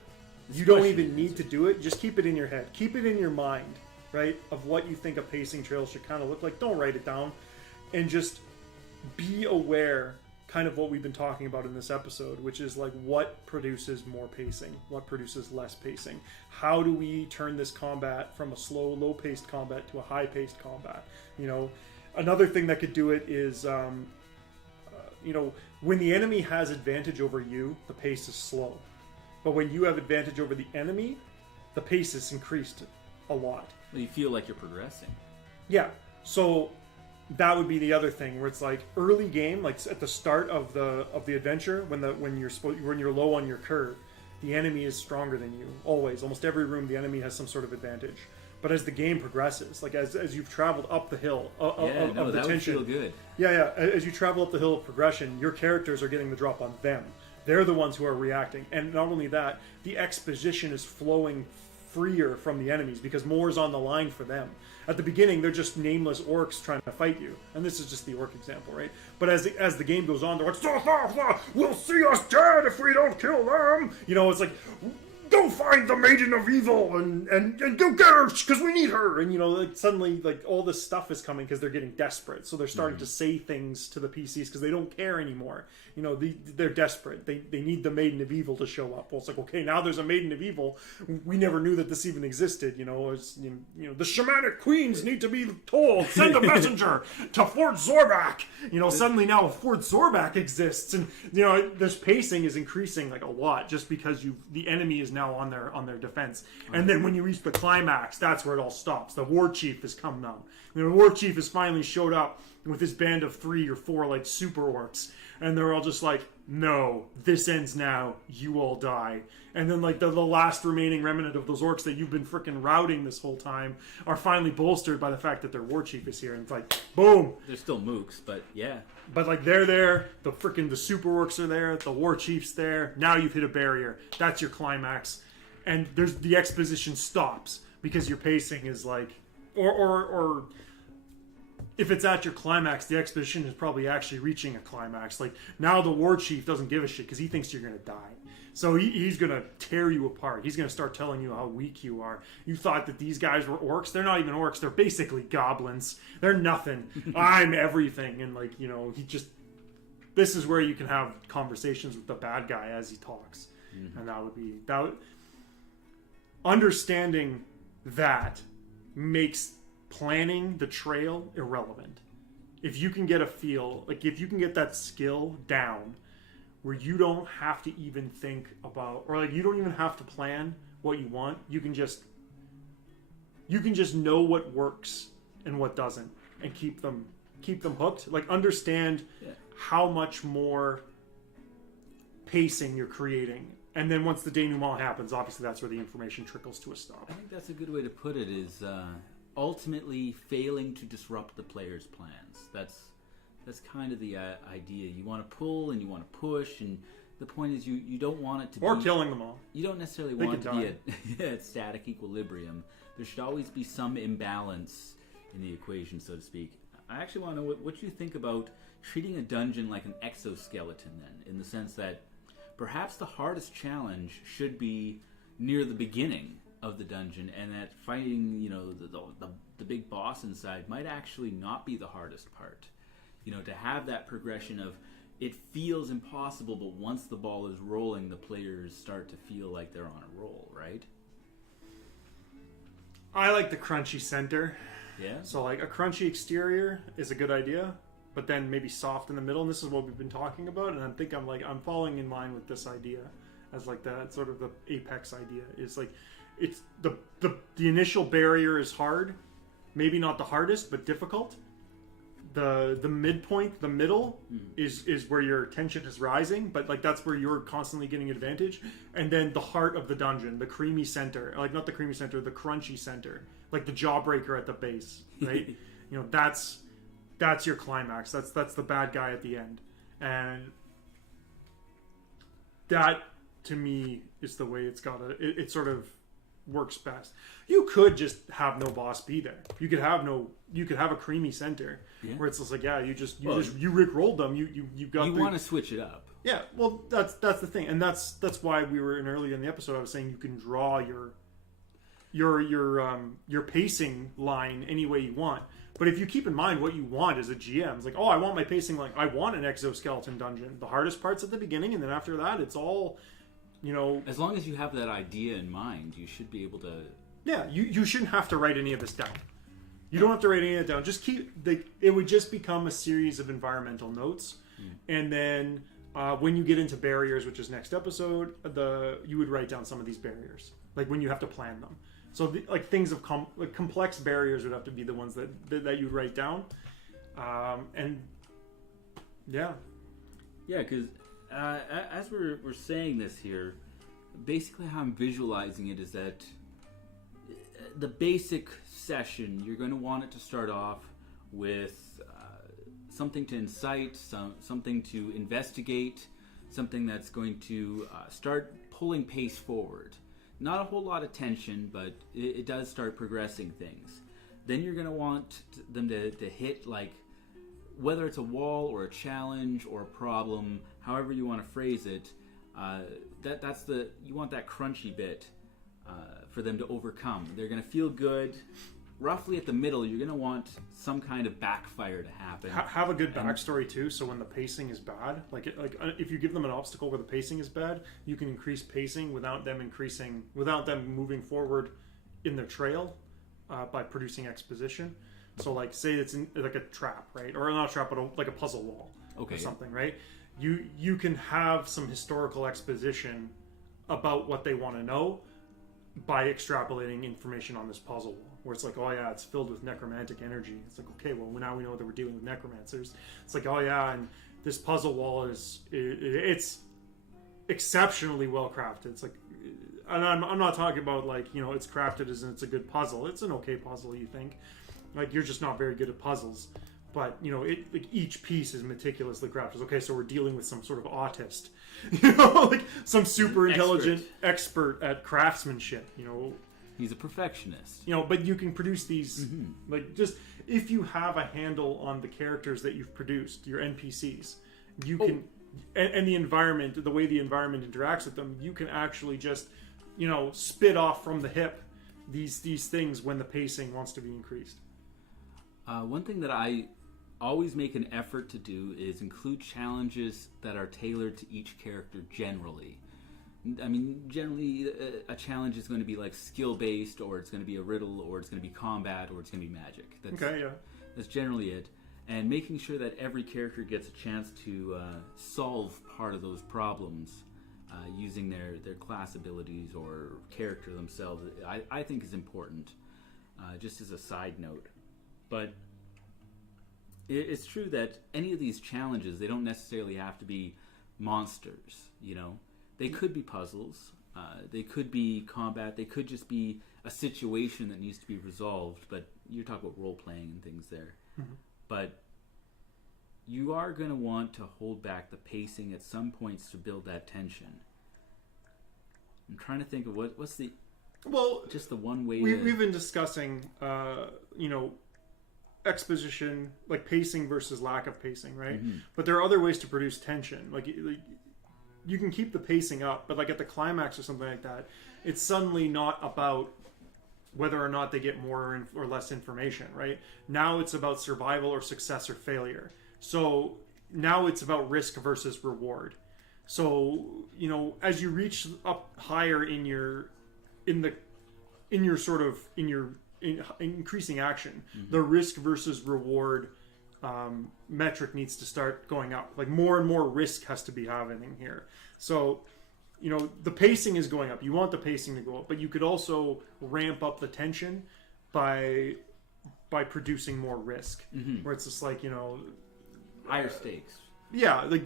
You don't even need to do it. Just keep it in your head. Keep it in your mind, right? Of what you think a pacing trail should kind of look like. Don't write it down, and just be aware. Kind of what we've been talking about in this episode, which is like what produces more pacing, what produces less pacing. How do we turn this combat from a slow, low-paced combat to a high-paced combat? Another thing that could do it is, when the enemy has advantage over you, the pace is slow. But when you have advantage over the enemy, the pace is increased a lot. Well, you feel like you're progressing. Yeah. So that would be the other thing, where it's like early game, like at the start of the adventure, when you're low on your curve, the enemy is stronger than you always. Almost every room, the enemy has some sort of advantage. But as the game progresses, like as you've traveled up the hill of the tension, would feel good. Yeah. As you travel up the hill of progression, your characters are getting the drop on them. They're the ones who are reacting, and not only that, the exposition is flowing freer from the enemies because more is on the line for them. At the beginning, they're just nameless orcs trying to fight you, and this is just the orc example, right? But as the game goes on, they're like, "We'll see us dead if we don't kill them." It's like go find the Maiden of Evil and go get her because we need her. And, like suddenly, like all this stuff is coming because they're getting desperate. So they're starting to say things to the PCs because they don't care anymore. They're desperate. They need the Maiden of Evil to show up. Well, it's like, okay, now there's a Maiden of Evil. We never knew that this even existed. The shamanic queens need to be told, send a messenger to Fort Zorbak. Suddenly now Fort Zorbak exists. And, this pacing is increasing like a lot just because the enemy is now on their defense. And then when you reach the climax, that's where it all stops. The war chief has come now. The war chief has finally showed up with his band of 3 or 4 like super orcs, and they're all just like, no, this ends now, you all die. And then like the last remaining remnant of those orcs that you've been freaking routing this whole time are finally bolstered by the fact that their war chief is here, and it's like, boom. They're still mooks, but yeah. But like they're there, the super orcs are there, the war chief's there. Now you've hit a barrier. That's your climax, and the exposition stops because your pacing is like, or if it's at your climax, the exposition is probably actually reaching a climax. Like now the war chief doesn't give a shit because he thinks you're gonna die. So he's going to tear you apart. He's going to start telling you how weak you are. You thought that these guys were orcs. They're not even orcs. They're basically goblins. They're nothing. I'm everything. And this is where you can have conversations with the bad guy as he talks. Mm-hmm. And understanding that makes planning the trail irrelevant. If you can get a feel, if you can get that skill down, where you don't have to even think about, or you don't even have to plan what you want. You can just know what works and what doesn't, and keep them hooked. Understand how much more pacing you're creating, and then once the denouement happens, obviously that's where the information trickles to a stop. I think that's a good way to put it. Is ultimately failing to disrupt the player's plans. That's kind of the idea. You want to pull and you want to push, and the point is you don't want it to be... Or killing them all. You don't necessarily want it to be at static equilibrium. There should always be some imbalance in the equation, so to speak. I actually want to know what you think about treating a dungeon like an exoskeleton then, in the sense that perhaps the hardest challenge should be near the beginning of the dungeon, and that fighting, the big boss inside might actually not be the hardest part. To have that progression of it feels impossible, but once the ball is rolling, the players start to feel like they're on a roll, right? I like the crunchy center. Yeah. So a crunchy exterior is a good idea, but then maybe soft in the middle. And this is what we've been talking about. And I'm falling in line with this idea as that sort of the apex idea is it's the initial barrier is hard, maybe not the hardest, but difficult. The midpoint, the middle, is where your tension is rising, but that's where you're constantly getting advantage. And then the heart of the dungeon, the creamy center, not the creamy center, the crunchy center, the jawbreaker at the base, right? That's your climax. That's the bad guy at the end, and that to me is the way it's gotta. It sort of works best. You could just have no boss be there. You could have a creamy center where it's just you rickrolled them. You want to switch it up. Yeah, well that's the thing, and that's why we were earlier in the episode. I was saying you can draw your pacing line any way you want. But if you keep in mind what you want as a GM, it's I want my pacing I want an exoskeleton dungeon. The hardest part's at the beginning, and then after that, it's all. As long as you have that idea in mind, you should be able to... Yeah, you shouldn't have to write any of this down. You don't have to write any of it down. Just it would just become a series of environmental notes. And then when you get into barriers, which is next episode, you would write down some of these barriers. When you have to plan them. So things of complex barriers would have to be the ones that you'd write down. And yeah. Yeah, because... as we're saying this here, basically how I'm visualizing it is that the basic session, you're going to want it to start off with something to incite, something to investigate, something that's going to start pulling pace forward. Not a whole lot of tension, but it does start progressing things. Then you're going to want them to hit whether it's a wall or a challenge or a problem, however you want to phrase it, You want that crunchy bit for them to overcome. They're going to feel good. Roughly at the middle, you're going to want some kind of backfire to happen. Have a good backstory too. So when the pacing is bad, like if you give them an obstacle where the pacing is bad, you can increase pacing without them moving forward in their trail by producing exposition. So like say it's like a trap, right, or not a trap, but like a puzzle wall, or something, right? You can have some historical exposition about what they want to know by extrapolating information on this puzzle wall. Where it's like, oh yeah, it's filled with necromantic energy. It's like, okay, well now we know that we're dealing with necromancers. It's like, oh yeah, and this puzzle wall it's exceptionally well crafted. It's like, and I'm not talking about like, you know, it's crafted as in it's a good puzzle. It's an okay puzzle, you think. Like you're just not very good at puzzles. But you know, like each piece is meticulously crafted. Okay, so we're dealing with some sort of autist, you know, like some super intelligent expert at craftsmanship, you know. He's a perfectionist. You know, but you can produce these, like, just if you have a handle on the characters that you've produced, your NPCs, you can, and the environment, the way the environment interacts with them, you can actually just, you know, spit off from the hip these things when the pacing wants to be increased. One thing that I always make an effort to do is include challenges that are tailored to each character generally. I mean, generally, a challenge is going to be like skill-based, or it's going to be a riddle, or it's going to be combat, or it's going to be magic. That's generally it. And making sure that every character gets a chance to solve part of those problems using their class abilities or character themselves, I think is important, just as a side note. But it's true that any of these challenges, they don't necessarily have to be monsters, you know? They could be puzzles, they could be combat, they could just be a situation that needs to be resolved, but you're talking about role-playing and things there. But you are going to want to hold back the pacing at some points to build that tension. I'm trying to think of what's the... Well, just the one way we've been discussing, you know, exposition, like pacing versus lack of pacing, right? But there are other ways to produce tension. Like you can keep the pacing up, but like at the climax or something like that, it's suddenly not about whether or not they get more or less information, right? Now it's about survival or success or failure. So now it's about risk versus reward. So, you know, as you reach up higher in your increasing action, the risk versus reward metric needs to start going up. Like more and more risk has to be happening here. So, you know, the pacing is going up. You want the pacing to go up, but you could also ramp up the tension by producing more risk. Where it's just like, you know, higher stakes. Yeah, like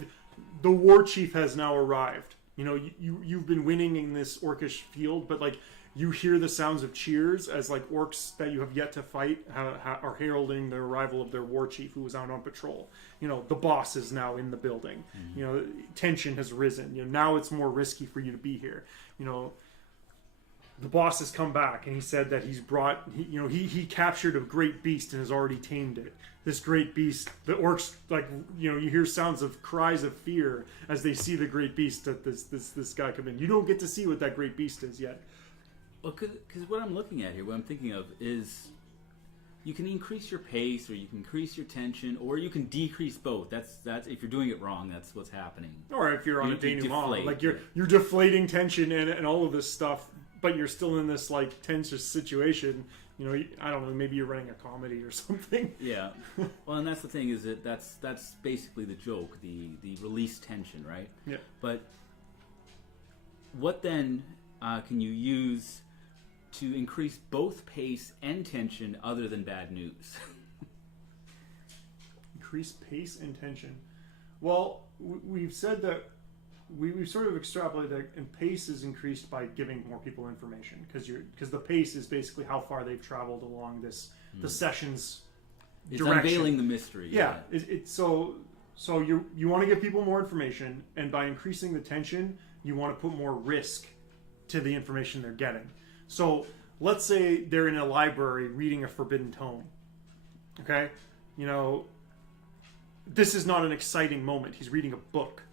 the war chief has now arrived. You know, you've been winning in this orcish field, but like you hear the sounds of cheers as like orcs that you have yet to fight are heralding the arrival of their war chief who was out on patrol. You know, the boss is now in the building. You know, tension has risen. You know, now it's more risky for you to be here. You know, the boss has come back and he said that he captured a great beast and has already tamed it. This great beast, the orcs, like, you know, you hear sounds of cries of fear as they see the great beast that this guy come in. You don't get to see what that great beast is yet. Well, because what I'm looking at here, what I'm thinking of is you can increase your pace, or you can increase your tension, or you can decrease both. That's if you're doing it wrong, that's what's happening. Or if you're on a denouement, like you're deflating tension and all of this stuff, but you're still in this like tense situation. You know, I don't know, maybe you're running a comedy or something. Yeah. Well, and that's the thing, is that that's basically the joke, the release tension, right? Yeah. But what then can you use to increase both pace and tension other than bad news? Increase pace and tension. Well, we've said that we've sort of extrapolated that, and pace is increased by giving more people information, because the pace is basically how far they've traveled along the session's direction. It's unveiling the mystery. Yeah. So you want to give people more information, and by increasing the tension, you want to put more risk to the information they're getting. So let's say they're in a library reading a forbidden tome. Okay? You know, this is not an exciting moment. He's reading a book.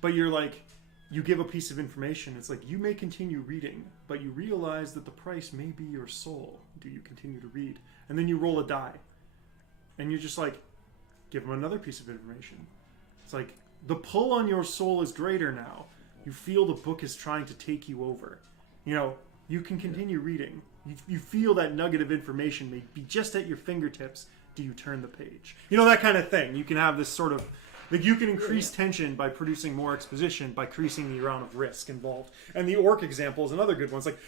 But you're like, you give a piece of information. It's like, you may continue reading, but you realize that the price may be your soul. Do you continue to read? And then you roll a die. And you're just like, give them another piece of information. It's like, the pull on your soul is greater now. You feel the book is trying to take you over. You know, you can continue reading. You feel that nugget of information may be just at your fingertips. Do you turn the page? You know, that kind of thing. You can have this sort of... Like, you can increase tension by producing more exposition, by increasing the amount of risk involved. And the orc example is another good one. It's like,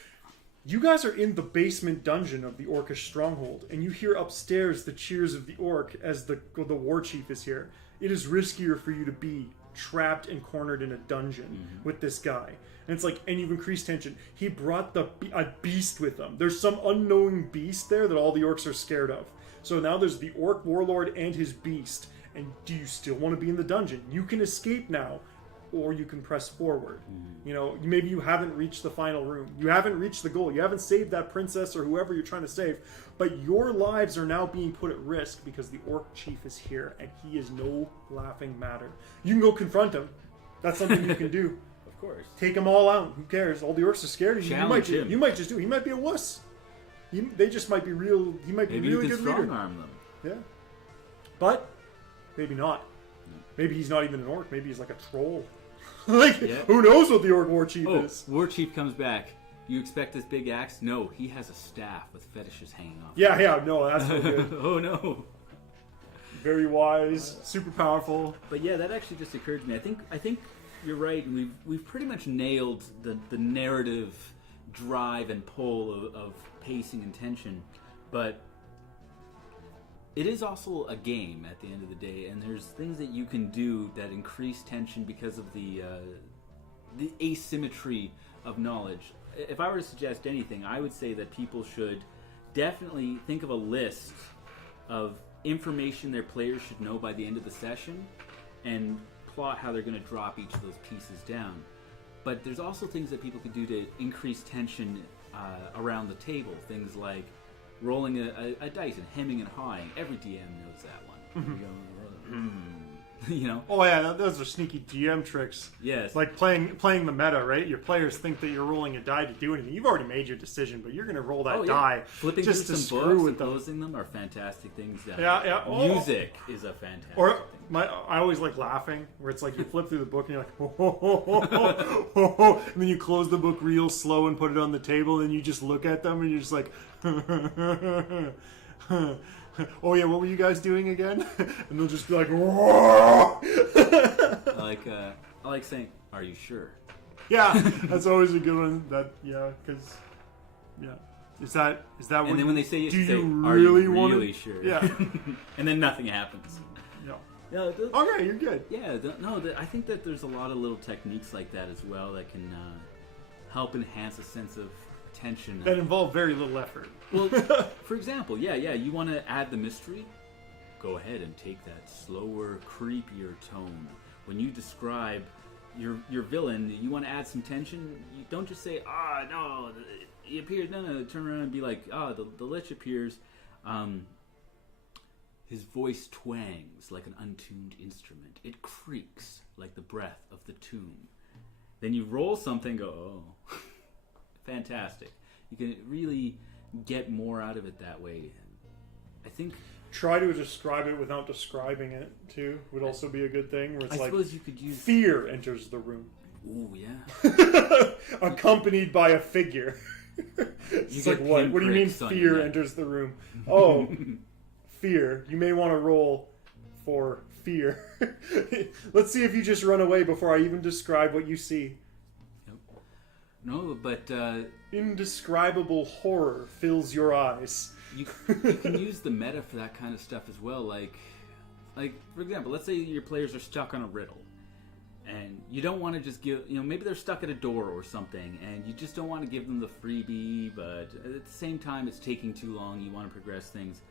you guys are in the basement dungeon of the orcish stronghold, and you hear upstairs the cheers of the orc as the war chief is here. It is riskier for you to be trapped and cornered in a dungeon with this guy. And it's like, and you've increased tension. He brought a beast with him. There's some unknown beast there that all the orcs are scared of. So now there's the orc warlord and his beast. And do you still want to be in the dungeon? You can escape now, or you can press forward. You know, maybe you haven't reached the final room. You haven't reached the goal. You haven't saved that princess or whoever you're trying to save. But your lives are now being put at risk because the orc chief is here, and he is no laughing matter. You can go confront him. That's something you can do. Of course. Take them all out. Who cares? All the orcs are scared of you. You might just do. He might be a wuss. They just might be real. He might be a really good leader. Maybe you can strong arm them. Yeah. But maybe not. Maybe he's not even an orc. Maybe he's like a troll. Who knows what the orc war chief is? War chief comes back. You expect this big axe? No, he has a staff with fetishes hanging off. Yeah, no, that's no good. Oh no. Very wise, super powerful. But yeah, that actually just occurred to me. I think you're right. We've pretty much nailed the narrative drive and pull of pacing and tension, but it is also a game at the end of the day, and there's things that you can do that increase tension because of the asymmetry of knowledge. If I were to suggest anything, I would say that people should definitely think of a list of information their players should know by the end of the session and plot how they're going to drop each of those pieces down. But there's also things that people could do to increase tension around the table. Things like rolling a dice and hemming and hawing. Every DM knows that one. You know? Oh yeah, those are sneaky GM tricks. Yes. Like playing the meta, right? Your players think that you're rolling a die to do anything. You've already made your decision, but you're going to roll that die. Flipping just through to some screw books with and them. closing them are fantastic things. Yeah. Music is a fantastic Or thing. I always like laughing, where it's like you flip through the book and you're like, ho, ho, ho, ho, ho, ho, ho, and then you close the book real slow and put it on the table, and you just look at them and you're just like, oh yeah, what were you guys doing again? And they'll just be like, whoa! I like saying, "Are you sure?" Yeah, that's always a good one. Is that what? And then when they say, do you really want really sure? Yeah. And then nothing happens. Yeah. Okay, you're good. Yeah. I think that there's a lot of little techniques like that as well that can help enhance a sense of tension. That involve very little effort. Well, for example, you want to add the mystery? Go ahead and take that slower, creepier tone. When you describe your villain, you want to add some tension. You don't just say, no, he appears. No, turn around and be like, the lich appears. His voice twangs like an untuned instrument. It creaks like the breath of the tomb. Then you roll something, go, oh. Fantastic. You can really get more out of it that way. I think try to describe it without describing it too would also be a good thing. Where it's I suppose you could use fear enters the room. Ooh, yeah. Accompanied by a figure. It's like what? What do you mean fear enters the room? Oh, fear. You may want to roll for fear. Let's see if you just run away before I even describe what you see. No, but indescribable horror fills your eyes. You can use the meta for that kind of stuff as well. Like for example, let's say your players are stuck on a riddle, and you don't want to just give. Maybe they're stuck at a door or something, and you just don't want to give them the freebie. But at the same time, it's taking too long. You want to progress things.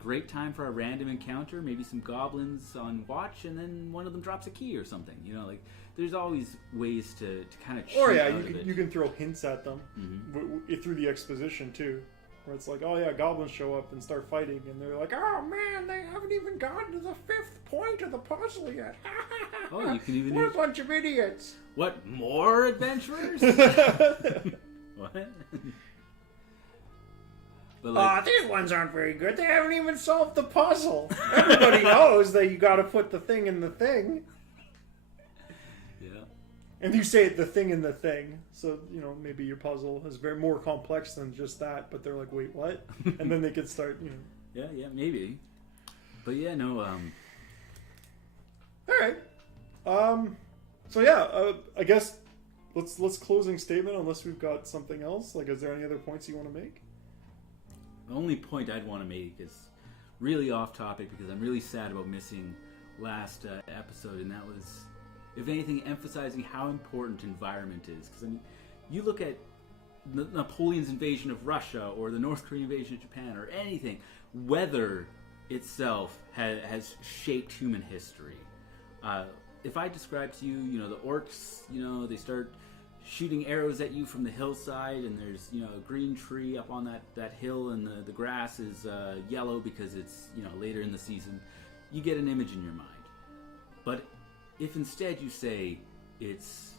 Great time for a random encounter. Maybe some goblins on watch, and then one of them drops a key or something. There's always ways to kind of cheat you can throw hints at them through the exposition too, where it's like, oh yeah, goblins show up and start fighting, and they're like, oh man, they haven't even gotten to the 5th point of the puzzle yet. Oh, you can even What a use... bunch of idiots! What, more adventurers? What? But like, These ones aren't very good. They haven't even solved the puzzle. Everybody knows that you got to put the thing in the thing. yeah. And you say the thing in the thing. So, maybe your puzzle is very more complex than just that. But they're like, wait, what? And then they could start, Yeah, maybe. But yeah, no, All right. So yeah, I guess let's closing statement unless we've got something else. Like, is there any other points you want to make? the only point I'd want to make is really off topic because I'm really sad about missing last episode, and that was, if anything, emphasizing how important environment is. Because I mean, you look at Napoleon's invasion of Russia or the North Korean invasion of Japan or anything, weather itself has shaped human history. If I describe to you, the orcs, they start shooting arrows at you from the hillside, and there's, a green tree up on that hill, and the grass is yellow because it's, later in the season, you get an image in your mind. But if instead you say it's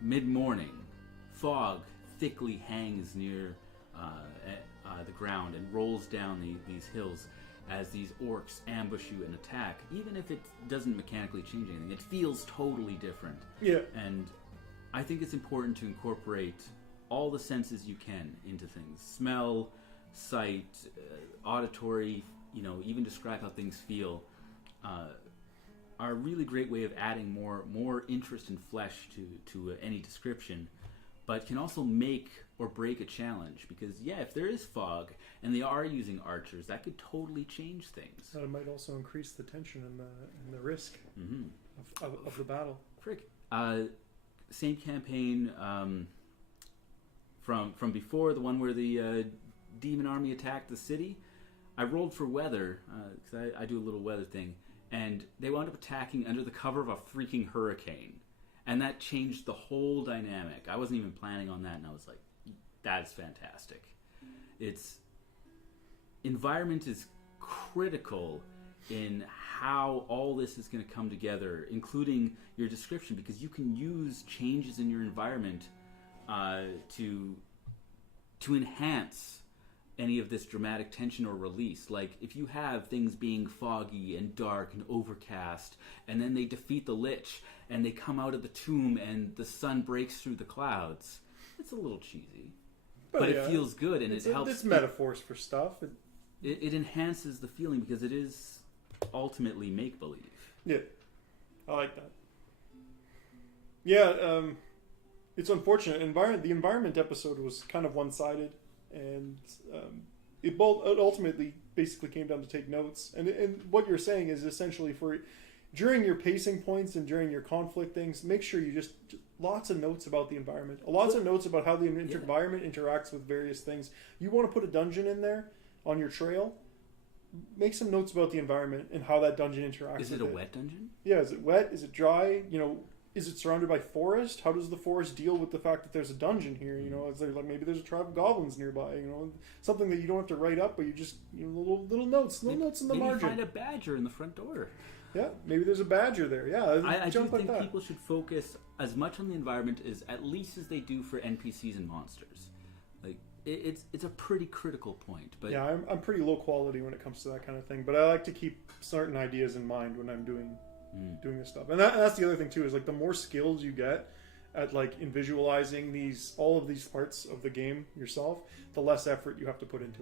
mid-morning, fog thickly hangs near the ground and rolls down these hills as these orcs ambush you and attack, even if it doesn't mechanically change anything, it feels totally different. Yeah. And I think it's important to incorporate all the senses you can into things. Smell, sight, auditory, even describe how things feel, are a really great way of adding more interest and flesh to any description, but can also make or break a challenge. Because, if there is fog and they are using archers, that could totally change things. It might also increase the tension and the risk of the battle. Frick. Same campaign from before, the one where the demon army attacked the city. I rolled for weather, because I do a little weather thing, and they wound up attacking under the cover of a freaking hurricane. And that changed the whole dynamic. I wasn't even planning on that, and I was like, that's fantastic. Environment is critical in how all this is going to come together, including your description, because you can use changes in your environment to enhance any of this dramatic tension or release. Like, if you have things being foggy and dark and overcast, and then they defeat the Lich, and they come out of the tomb, and the sun breaks through the clouds, it's a little cheesy. But it feels good, and it helps. It's metaphors for stuff. It enhances the feeling because it is ultimately make-believe. Yeah, I like that. Yeah, it's unfortunate. The environment episode was kind of one-sided, and it ultimately basically came down to take notes. And what you're saying is essentially during your pacing points and during your conflict things, make sure you just lots of notes about the environment. Lots of notes about how the environment interacts with various things. You want to put a dungeon in there on your trail, make some notes about the environment and how that dungeon interacts with it. Is it a wet dungeon? Yeah, is it wet? Is it dry? Is it surrounded by forest? How does the forest deal with the fact that there's a dungeon here? Is there maybe there's a tribe of goblins nearby? Something that you don't have to write up, but you just little notes in the margin. Maybe find a badger in the front door. Yeah, maybe there's a badger there. Yeah, I do think people should focus as much on the environment at least as they do for NPCs and monsters. Like, it's a pretty critical point. But yeah, I'm pretty low quality when it comes to that kind of thing. But I like to keep certain ideas in mind when I'm doing this stuff. And that's the other thing too, is like the more skills you get at in visualizing all of these parts of the game yourself, the less effort you have to put into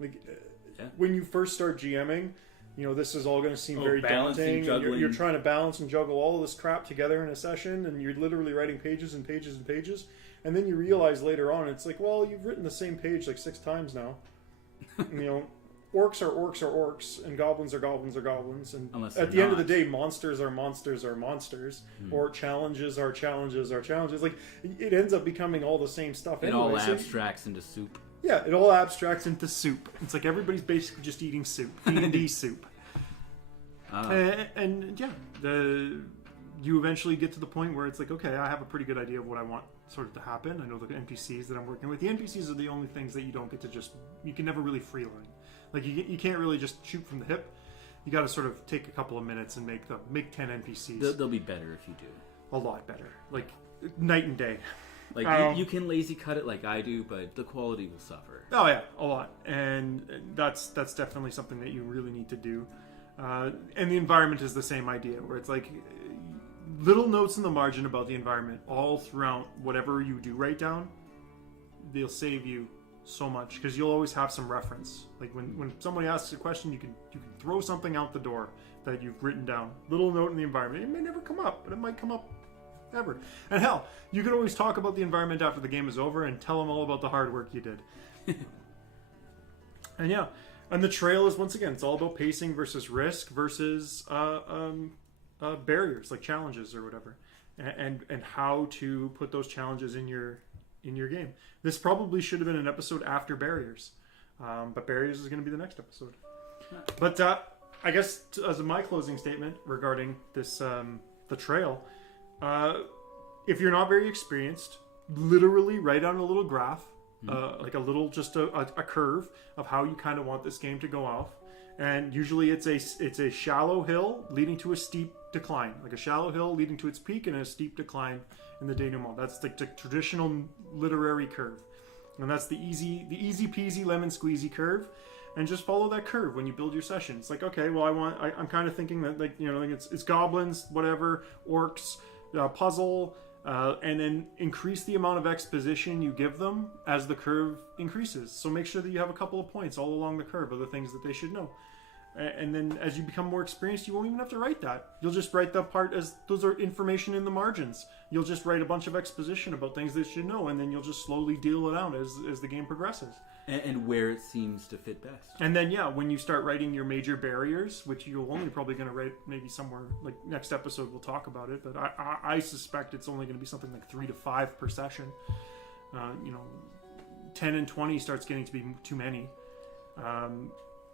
it. When you first start GMing, this is all going to seem very daunting. And you're trying to balance and juggle all of this crap together in a session, and you're literally writing pages and pages and pages. And then you realize later on, it's like, well, you've written the same page 6 times now. Orcs are orcs are orcs, and goblins are goblins are goblins. And at the end of the day, monsters are monsters are monsters, or challenges are challenges are challenges. Like, it ends up becoming all the same stuff. It all abstracts into soup. Yeah, it all abstracts into soup. It's like everybody's basically just eating soup, D&D soup. You eventually get to the point where it's like, okay, I have a pretty good idea of what I want sort of to happen. I know the NPCs that I'm working with. The NPCs are the only things that you don't get to you can never really freeline. Like, you can't really just shoot from the hip. you got to sort of take a couple of minutes and make 10 NPCs. They'll be better if you do. A lot better. Like, night and day. Like, you can lazy cut it like I do, but the quality will suffer. Oh, yeah, a lot. And that's definitely something that you really need to do. And the environment is the same idea, where it's like little notes in the margin about the environment all throughout whatever you do write down. They'll save you so much, because you'll always have some reference. Like when somebody asks a question, you can throw something out the door that you've written down. Little note in the environment. It may never come up, but it might come up ever. And hell, you could always talk about the environment after the game is over and tell them all about the hard work you did. And yeah, and the trail is, once again, it's all about pacing versus risk versus barriers, like challenges or whatever, and how to put those challenges in your game. This probably should have been an episode after barriers, but barriers is going to be the next episode. But I guess as my closing statement regarding this, the trail, if you're not very experienced, literally write on a little graph, like a little, just a curve of how you kind of want this game to go off. And usually it's a shallow hill leading to a steep decline, like a shallow hill leading to its peak and a steep decline in the denouement. That's the traditional literary curve, and that's the easy peasy lemon squeezy curve. And just follow that curve when you build your session. It's like, okay, well, I'm kind of thinking that, like, you know, like it's goblins, whatever, orcs, puzzle, and then increase the amount of exposition you give them as the curve increases. So make sure that you have a couple of points all along the curve of the things that they should know. And then as you become more experienced, you won't even have to write that. You'll just write that part as those are information in the margins. You'll just write a bunch of exposition about things they should know, and then you'll just slowly deal it out as the game progresses. And where it seems to fit best. And then, yeah, when you start writing your major barriers, which you'll only probably going to write maybe somewhere, like next episode we'll talk about it, but I suspect it's only going to be something like 3 to 5 per session. 10 and 20 starts getting to be too many.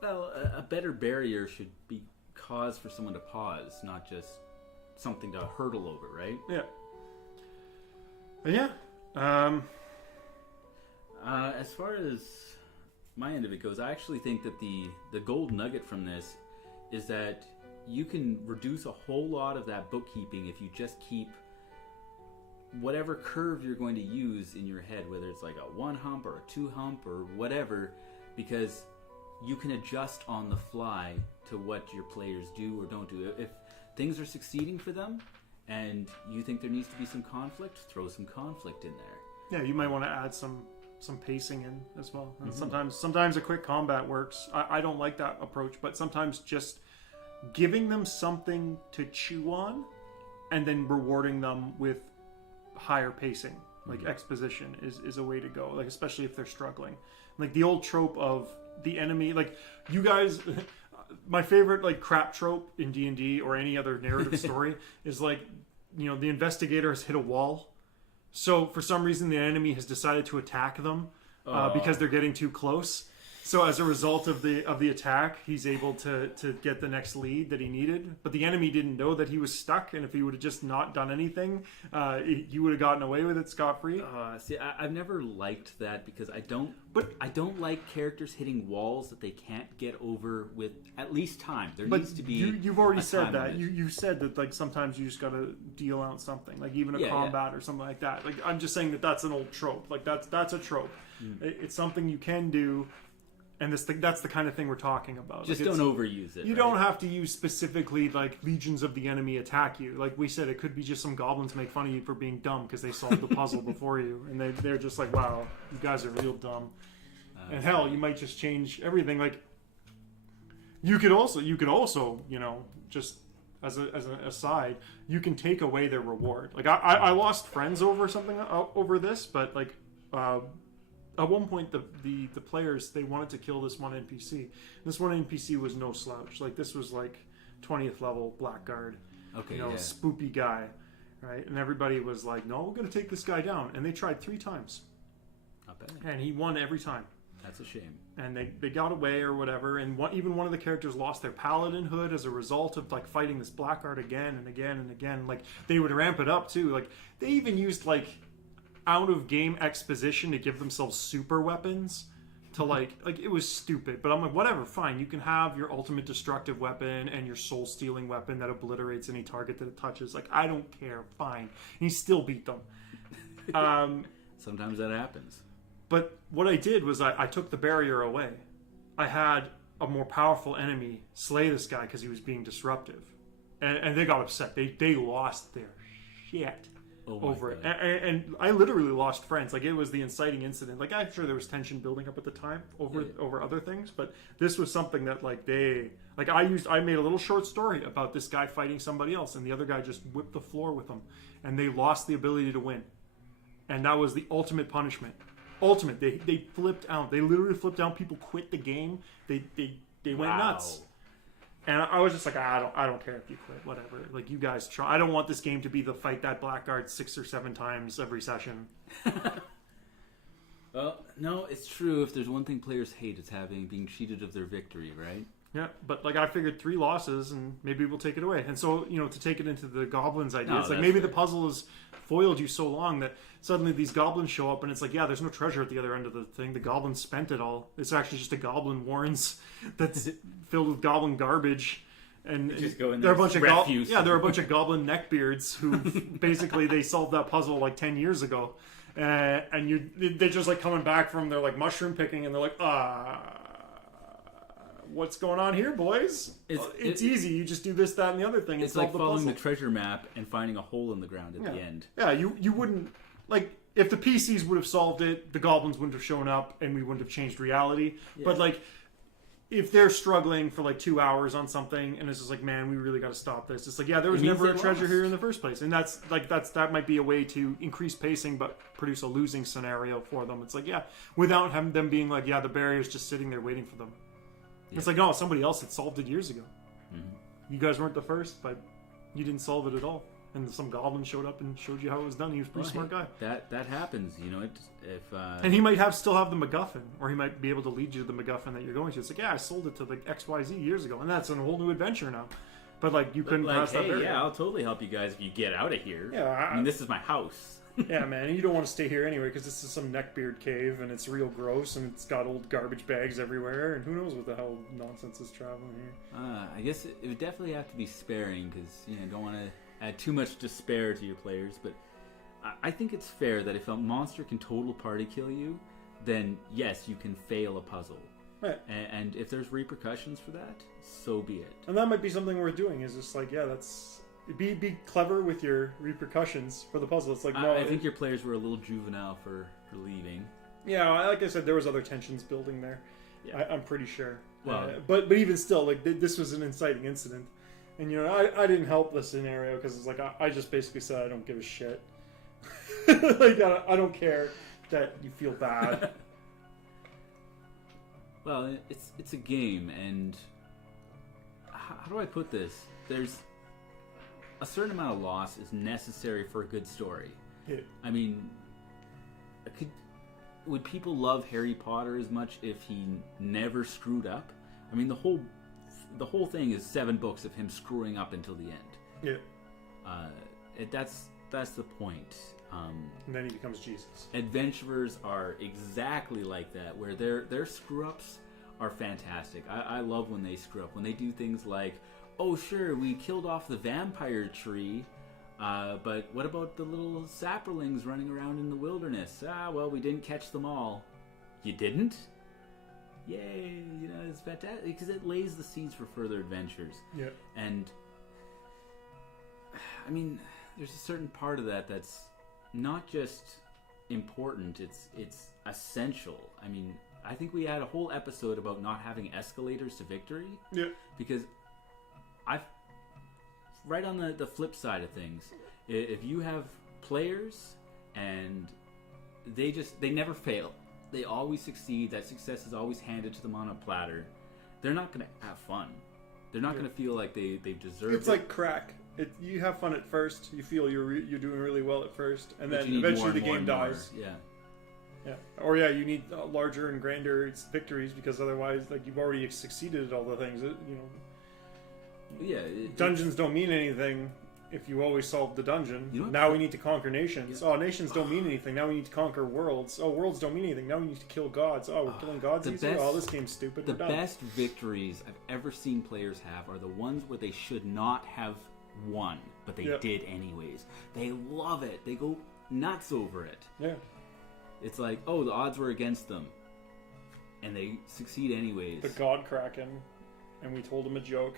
Well, a better barrier should be cause for someone to pause, not just something to hurdle over, right? Yeah. Yeah. As far as my end of it goes, I actually think that the gold nugget from this is that you can reduce a whole lot of that bookkeeping if you just keep whatever curve you're going to use in your head, whether it's like a 1 hump or a 2 hump or whatever, because you can adjust on the fly to what your players do or don't do. If things are succeeding for them and you think there needs to be some conflict, throw some conflict in there. Yeah, you might want to add some pacing in as well. And sometimes a quick combat works. I don't like that approach, but sometimes just giving them something to chew on and then rewarding them with higher pacing, like exposition, is a way to go, like especially if they're struggling. Like the old trope of the enemy, like you guys, my favorite like crap trope in D&D or any other narrative story is like, you know, the investigator has hit a wall. So for some reason the enemy has decided to attack them because they're getting too close. So as a result of the attack, he's able to get the next lead that he needed. But the enemy didn't know that he was stuck, and if he would have just not done anything, he would have gotten away with it scot-free. See, I've never liked that because I don't like characters hitting walls that they can't get over with at least time. There needs to be. You've already said that. You said that like sometimes you just got to deal out something, like even a combat or something like that. Like I'm just saying that's an old trope. Like that's a trope. It's something you can do. And that's the kind of thing we're talking about. Just don't overuse it. You don't have to use specifically like legions of the enemy attack you. Like we said, it could be just some goblins make fun of you for being dumb because they solved the puzzle before you, and they're just like, wow, you guys are real dumb. And hell, you might just change everything. Like you could also, you know, just as an aside, you can take away their reward. Like I lost friends over something over this, but like. At one point, the players, they wanted to kill this one NPC. This one NPC was no slouch. Like, this was, like, 20th level Blackguard. Okay, spoopy guy, right? And everybody was like, no, we're going to take this guy down. And they tried 3 times. Not bad. And he won every time. That's a shame. And they got away or whatever. And even one of the characters lost their paladin hood as a result of, like, fighting this Blackguard again and again and again. Like, they would ramp it up, too. Like, they even used, like... out of game exposition to give themselves super weapons to like it was stupid. But I'm like, whatever, fine. You can have your ultimate destructive weapon and your soul stealing weapon that obliterates any target that it touches. Like, I don't care, fine. And he still beat them. Sometimes that happens. But what I did was I took the barrier away. I had a more powerful enemy slay this guy because he was being disruptive. And they got upset. They lost their shit over it. And I literally lost friends. Like, it was the inciting incident. Like, I'm sure there was tension building up at the time over other things. But this was something that, like, I made a little short story about this guy fighting somebody else. And the other guy just whipped the floor with him. And they lost the ability to win. And that was the ultimate punishment. They flipped out. They literally flipped out. People quit the game. They went nuts. And I was just like, I don't care if you quit, whatever. Like, you guys try. I don't want this game to be the fight that blackguard 6 or 7 times every session. Well, no, it's true. If there's one thing players hate, it's being cheated of their victory, right? Yeah, but like I figured 3 losses and maybe we'll take it away. And so, to take it into the goblins idea, it's like maybe the puzzle has foiled you so long that suddenly these goblins show up and it's like, yeah, there's no treasure at the other end of the thing. The goblins spent it all. It's actually just a goblin warrens that's filled with goblin garbage. And just go in there there, are a bunch of there are a bunch of goblin neckbeards who basically they solved that puzzle like 10 years ago. And they're just like coming back from their like mushroom picking and they're like, what's going on here, boys? It's easy. You just do this, that, and the other thing. It's like following the treasure map and finding a hole in the ground at the end. Yeah, you wouldn't... Like, if the PCs would have solved it, the goblins wouldn't have shown up, and we wouldn't have changed reality. Yeah. But, like, if they're struggling for, like, 2 hours on something, and it's just like, man, we really got to stop this. It's like, yeah, there was never a treasure here in the first place. And that might be a way to increase pacing, but produce a losing scenario for them. It's like, yeah, without having them being like, yeah, the barrier's just sitting there waiting for them. Yeah. It's like, no, somebody else had solved it years ago. Mm-hmm. You guys weren't the first, but you didn't solve it at all. And some goblin showed up and showed you how it was done. He was a pretty smart guy. That happens, And he might still have the MacGuffin, or he might be able to lead you to the MacGuffin that you're going to. It's like, yeah, I sold it to the XYZ years ago, and that's a whole new adventure now. But like, you couldn't pass that barrier. Yeah, I'll totally help you guys if you get out of here. Yeah, I mean, this is my house. Yeah, man, and you don't want to stay here anyway because this is some neckbeard cave, and it's real gross, and it's got old garbage bags everywhere, and who knows what the hell nonsense is traveling here. I guess it would definitely have to be sparing because don't want to add too much despair to your players, but I think it's fair that if a monster can total party kill you, then yes, you can fail a puzzle. Right. And if there's repercussions for that, so be it. And that might be something worth doing, is just like, yeah, that's... Be clever with your repercussions for the puzzle. It's like, no... I think your players were a little juvenile for leaving. Yeah, like I said, there was other tensions building there. Yeah. I'm pretty sure. Well, but even still, like, this was an inciting incident. And, I didn't help the scenario because it's like, I just basically said I don't give a shit. Like, I don't care that you feel bad. Well, it's a game, and how do I put this? There's a certain amount of loss is necessary for a good story. Yeah. I mean, would people love Harry Potter as much if he never screwed up? I mean, the whole thing is 7 books of him screwing up until the end. Yeah. That's the point. And then he becomes Jesus. Adventurers are exactly like that, where their screw-ups are fantastic. I love when they screw up. When they do things like, oh, sure, we killed off the vampire tree, but what about the little sapperlings running around in the wilderness? Well, we didn't catch them all. You didn't? Yay, it's fantastic because it lays the seeds for further adventures. Yeah. And I mean, there's a certain part of that that's not just important, it's essential. I mean, I think we had a whole episode about not having escalators to victory. Yeah. Because right on the flip side of things, if you have players and they never fail, they always succeed, that success is always handed to them on a platter, they're not going to have fun. They're not going to feel like they've deserved it. It's like crack. You have fun at first, you feel you're doing really well at first, and then eventually the game dies. Yeah. Or you need larger and grander victories because otherwise, like, you've already succeeded at all the things. Dungeons don't mean anything if you always solve the dungeon, You know what? now we need to conquer nations. Oh, nations don't mean anything. Now we need to conquer worlds. Oh, worlds don't mean anything. Now we need to kill gods. Oh, we're killing gods the easy? best- Oh, this game's stupid. The We're done. best victories I've ever seen players have are the ones where they should not have won, but they Yep. did anyways. They love it. They go nuts over it. Yeah. It's like, oh, the odds were against them, and they succeed anyways. The god kraken, and we told him a joke.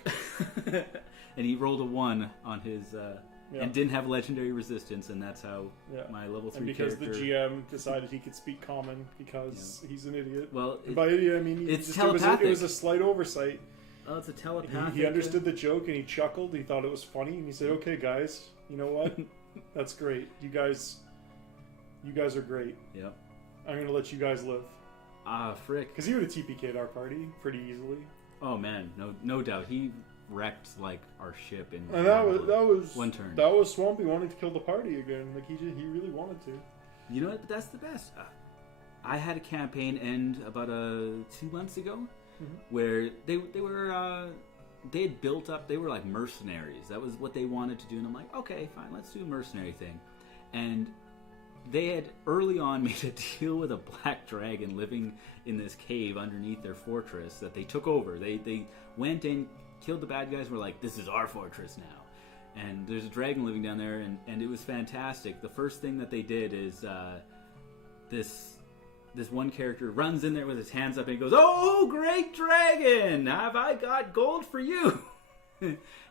And he rolled a 1 on his, Yeah. and didn't have legendary resistance, and that's how Yeah. my level 3 And because character... the GM decided he could speak common because he's an idiot. Well, And by idiot, I mean it's it was telepathic. a slight oversight. Oh, it's a telepathic... He understood the joke and he chuckled. He thought it was funny, and he said, "Okay, guys, you know what? That's great. You guys are great. Yep. I'm gonna let you guys live." Frick. Because he would have TPK'd our party pretty easily. Oh, man. No doubt. He wrecked, like, our ship in... And that was one turn. That was Swampy wanting to kill the party again. Like he really wanted to. You know what? But that's the best. I had a campaign end about 2 months ago, where they had built up. They were like mercenaries. That was what they wanted to do, and I'm like, okay, fine, let's do a mercenary thing. And they had early on made a deal with a black dragon living in this cave underneath their fortress that they took over. They went in, killed the bad guys. Were like, this is our fortress now. And there's a dragon living down there, and it was fantastic. The first thing that they did is this one character runs in there with his hands up and he goes, "Oh, great dragon! Have I got gold for you?"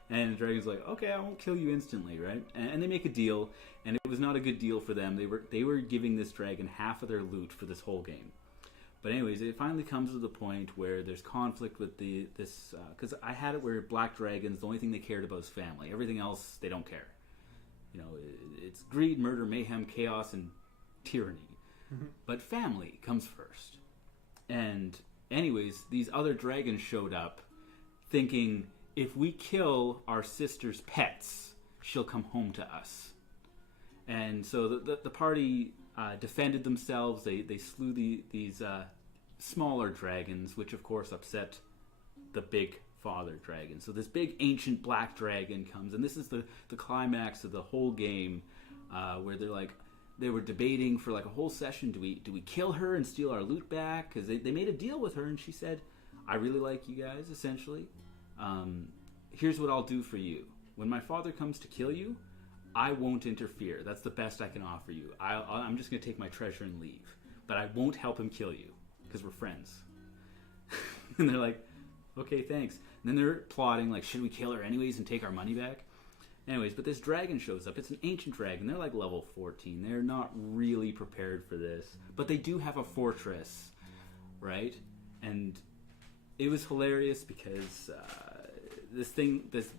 And the dragon's like, "Okay, I won't kill you instantly, right?" And they make a deal, and it was not a good deal for them. They were giving this dragon half of their loot for this whole game. But anyways, it finally comes to the point where there's conflict with this because I had it where black dragons, the only thing they cared about is family. Everything else, they don't care. You know, it's greed, murder, mayhem, chaos, and tyranny. But family comes first. And anyways, these other dragons showed up thinking, if we kill our sister's pets, she'll come home to us. And so the party defended themselves. They slew these smaller dragons, which of course upset the big father dragon. So this big ancient black dragon comes, and this is the climax of the whole game, where they were debating for like a whole session. Do we kill her and steal our loot back? Because they made a deal with her, and she said, "I really like you guys. Essentially, here's what I'll do for you. When my father comes to kill you, I won't interfere. That's the best I can offer you. I'm just going to take my treasure and leave. But I won't help him kill you, because we're friends." And they're like, "Okay, thanks." And then they're plotting, like, should we kill her anyways and take our money back? Anyways, but this dragon shows up. It's an ancient dragon. They're like level 14. They're not really prepared for this. But they do have a fortress, right? And it was hilarious because this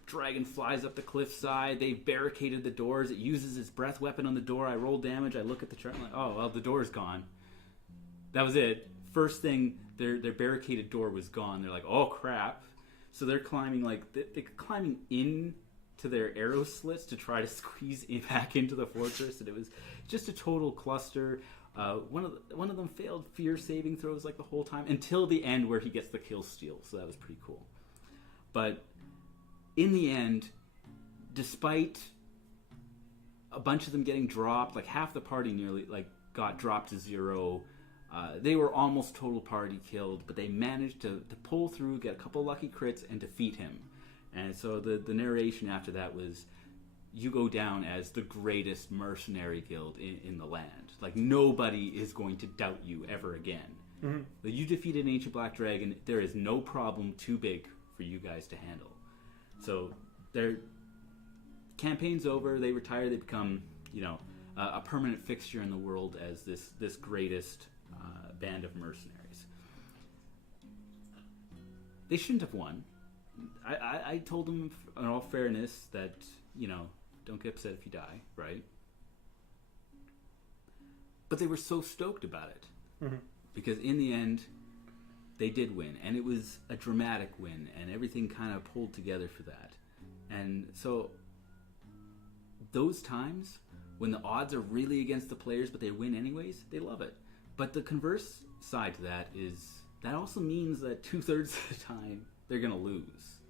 dragon flies up the cliffside. They barricaded the doors. It uses its breath weapon on the door. I roll damage. I look at the chart. I'm like, oh, well, the door's gone. That was it. First thing, their barricaded door was gone. They're like, oh, crap. So they're climbing, they're climbing in to their arrow slits to try to squeeze back into the fortress. And it was just a total cluster. One of them failed fear saving throws like the whole time until the end where he gets the kill steal. So that was pretty cool. But in the end, despite a bunch of them getting dropped, like half the party nearly got dropped to 0. They were almost total party killed, but they managed to pull through, get a couple lucky crits, and defeat him. And so the narration after that was, you go down as the greatest mercenary guild in the land. Like, nobody is going to doubt you ever again. Mm-hmm. But you defeated an ancient black dragon. There is no problem too big for you guys to handle. So their campaign's over. They retire. They become, a permanent fixture in the world as this greatest band of mercenaries. They shouldn't have won. I told them in all fairness that, don't get upset if you die, right? But they were so stoked about it. Mm-hmm. Because in the end, they did win. And it was a dramatic win. And everything kind of pulled together for that. And so, those times when the odds are really against the players, but they win anyways, they love it. But the converse side to that is, that also means that 2/3 of the time, they're going to lose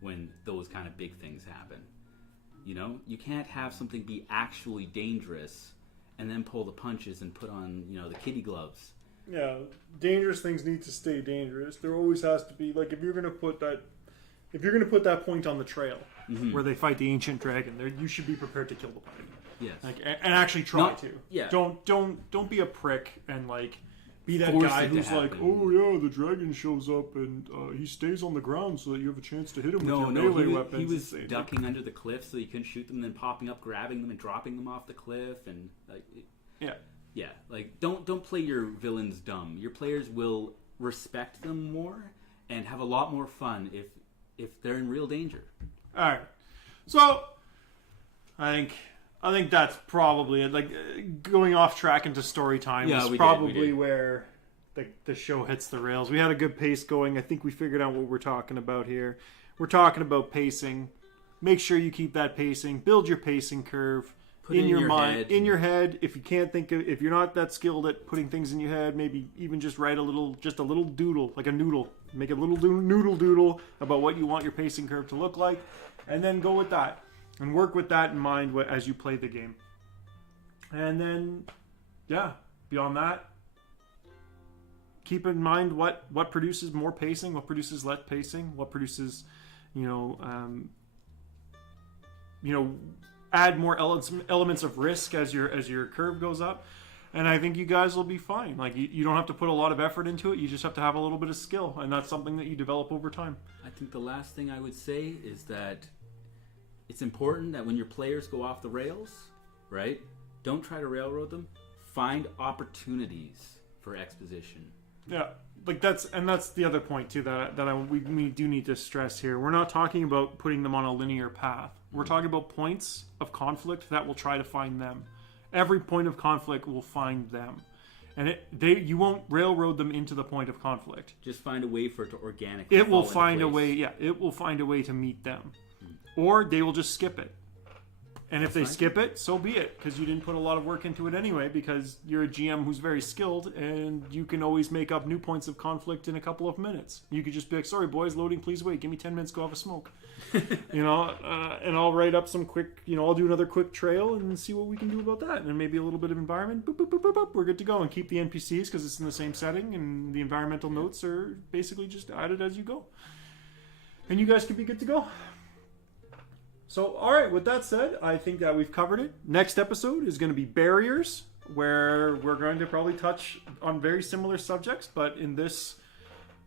when those kind of big things happen. You know, you can't have something be actually dangerous and then pull the punches and put on, you know, the kitty gloves. Yeah, dangerous things need to stay dangerous. There always has to be, like, if you're gonna put that point on the trail where they fight the ancient dragon, there you should be prepared to kill the party. Yes. Like, and actually try to. Yeah. Don't be a prick and like be that Force guy it to who's like, happen. oh yeah, the dragon shows up and he stays on the ground so that you have a chance to hit him with your melee weapons. He was Insane. ducking under the cliff so you couldn't shoot them, and then popping up, grabbing them, and dropping them off the cliff, and like, yeah, like don't play your villains dumb. Your players will respect them more and have a lot more fun if they're in real danger. All right, so I think that's probably it. Like going off track into story time is probably where the show hits the rails. We had a good pace going. I think we figured out what we're talking about here. We're talking about pacing. Make sure you keep that pacing. Build your pacing curve. Put in your mind, head. in your head. If you can't think of, if you're not that skilled at putting things in your head, maybe even just write a little doodle, like a noodle. Make a little noodle doodle about what you want your pacing curve to look like, and then go with that and work with that in mind as you play the game. And then, yeah, beyond that, keep in mind what produces more pacing, what produces less pacing, what produces, add more elements of risk as your curve goes up, and I think you guys will be fine. Like you don't have to put a lot of effort into it. You just have to have a little bit of skill, and that's something that you develop over time. I think the last thing I would say is that it's important that when your players go off the rails, right? Don't try to railroad them. Find opportunities for exposition. Yeah, like that's the other point too that we do need to stress here. We're not talking about putting them on a linear path. We're talking about points of conflict that will try to find them. Every point of conflict will find them, and you won't railroad them into the point of conflict. Just find a way for it to organically. It will find a way. Yeah, it will find a way to meet them, or they will just skip it. And if they skip it, so be it, because you didn't put a lot of work into it anyway, because you're a GM who's very skilled, and you can always make up new points of conflict in a couple of minutes. You could just be like, sorry, boys, loading, please wait. Give me 10 minutes, go have a smoke. And I'll write up some quick, I'll do another quick trail and see what we can do about that. And maybe a little bit of environment. Boop, boop, boop, boop, boop. We're good to go. And keep the NPCs, because it's in the same setting, and the environmental notes are basically just added as you go. And you guys can be good to go. So, all right, with that said, I think that we've covered it. Next episode is going to be barriers, where we're going to probably touch on very similar subjects, but in this,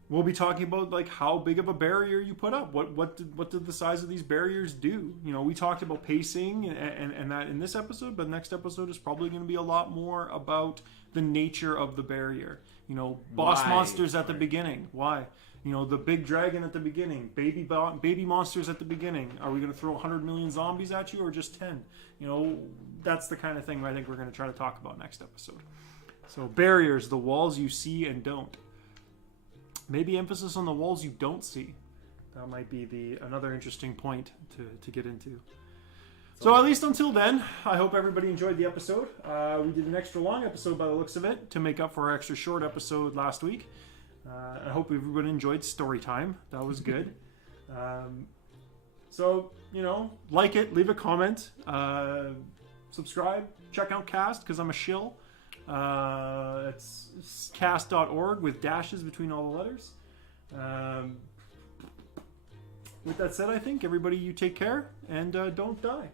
we'll be talking about like how big of a barrier you put up. What did the size of these barriers do? We talked about pacing and that in this episode, but next episode is probably going to be a lot more about the nature of the barrier. Boss monsters at the beginning. Why? The big dragon at the beginning, baby monsters at the beginning. Are we going to throw 100 million zombies at you or just 10? That's the kind of thing I think we're going to try to talk about next episode. So barriers, the walls you see and don't. Maybe emphasis on the walls you don't see. That might be another interesting point to get into. So at least until then, I hope everybody enjoyed the episode. We did an extra long episode by the looks of it to make up for our extra short episode last week. I hope everyone enjoyed story time. That was good. So, like it, leave a comment, subscribe, check out Cast, because I'm a shill. It's cast.org with dashes between all the letters. With that said, I think everybody, you take care and don't die.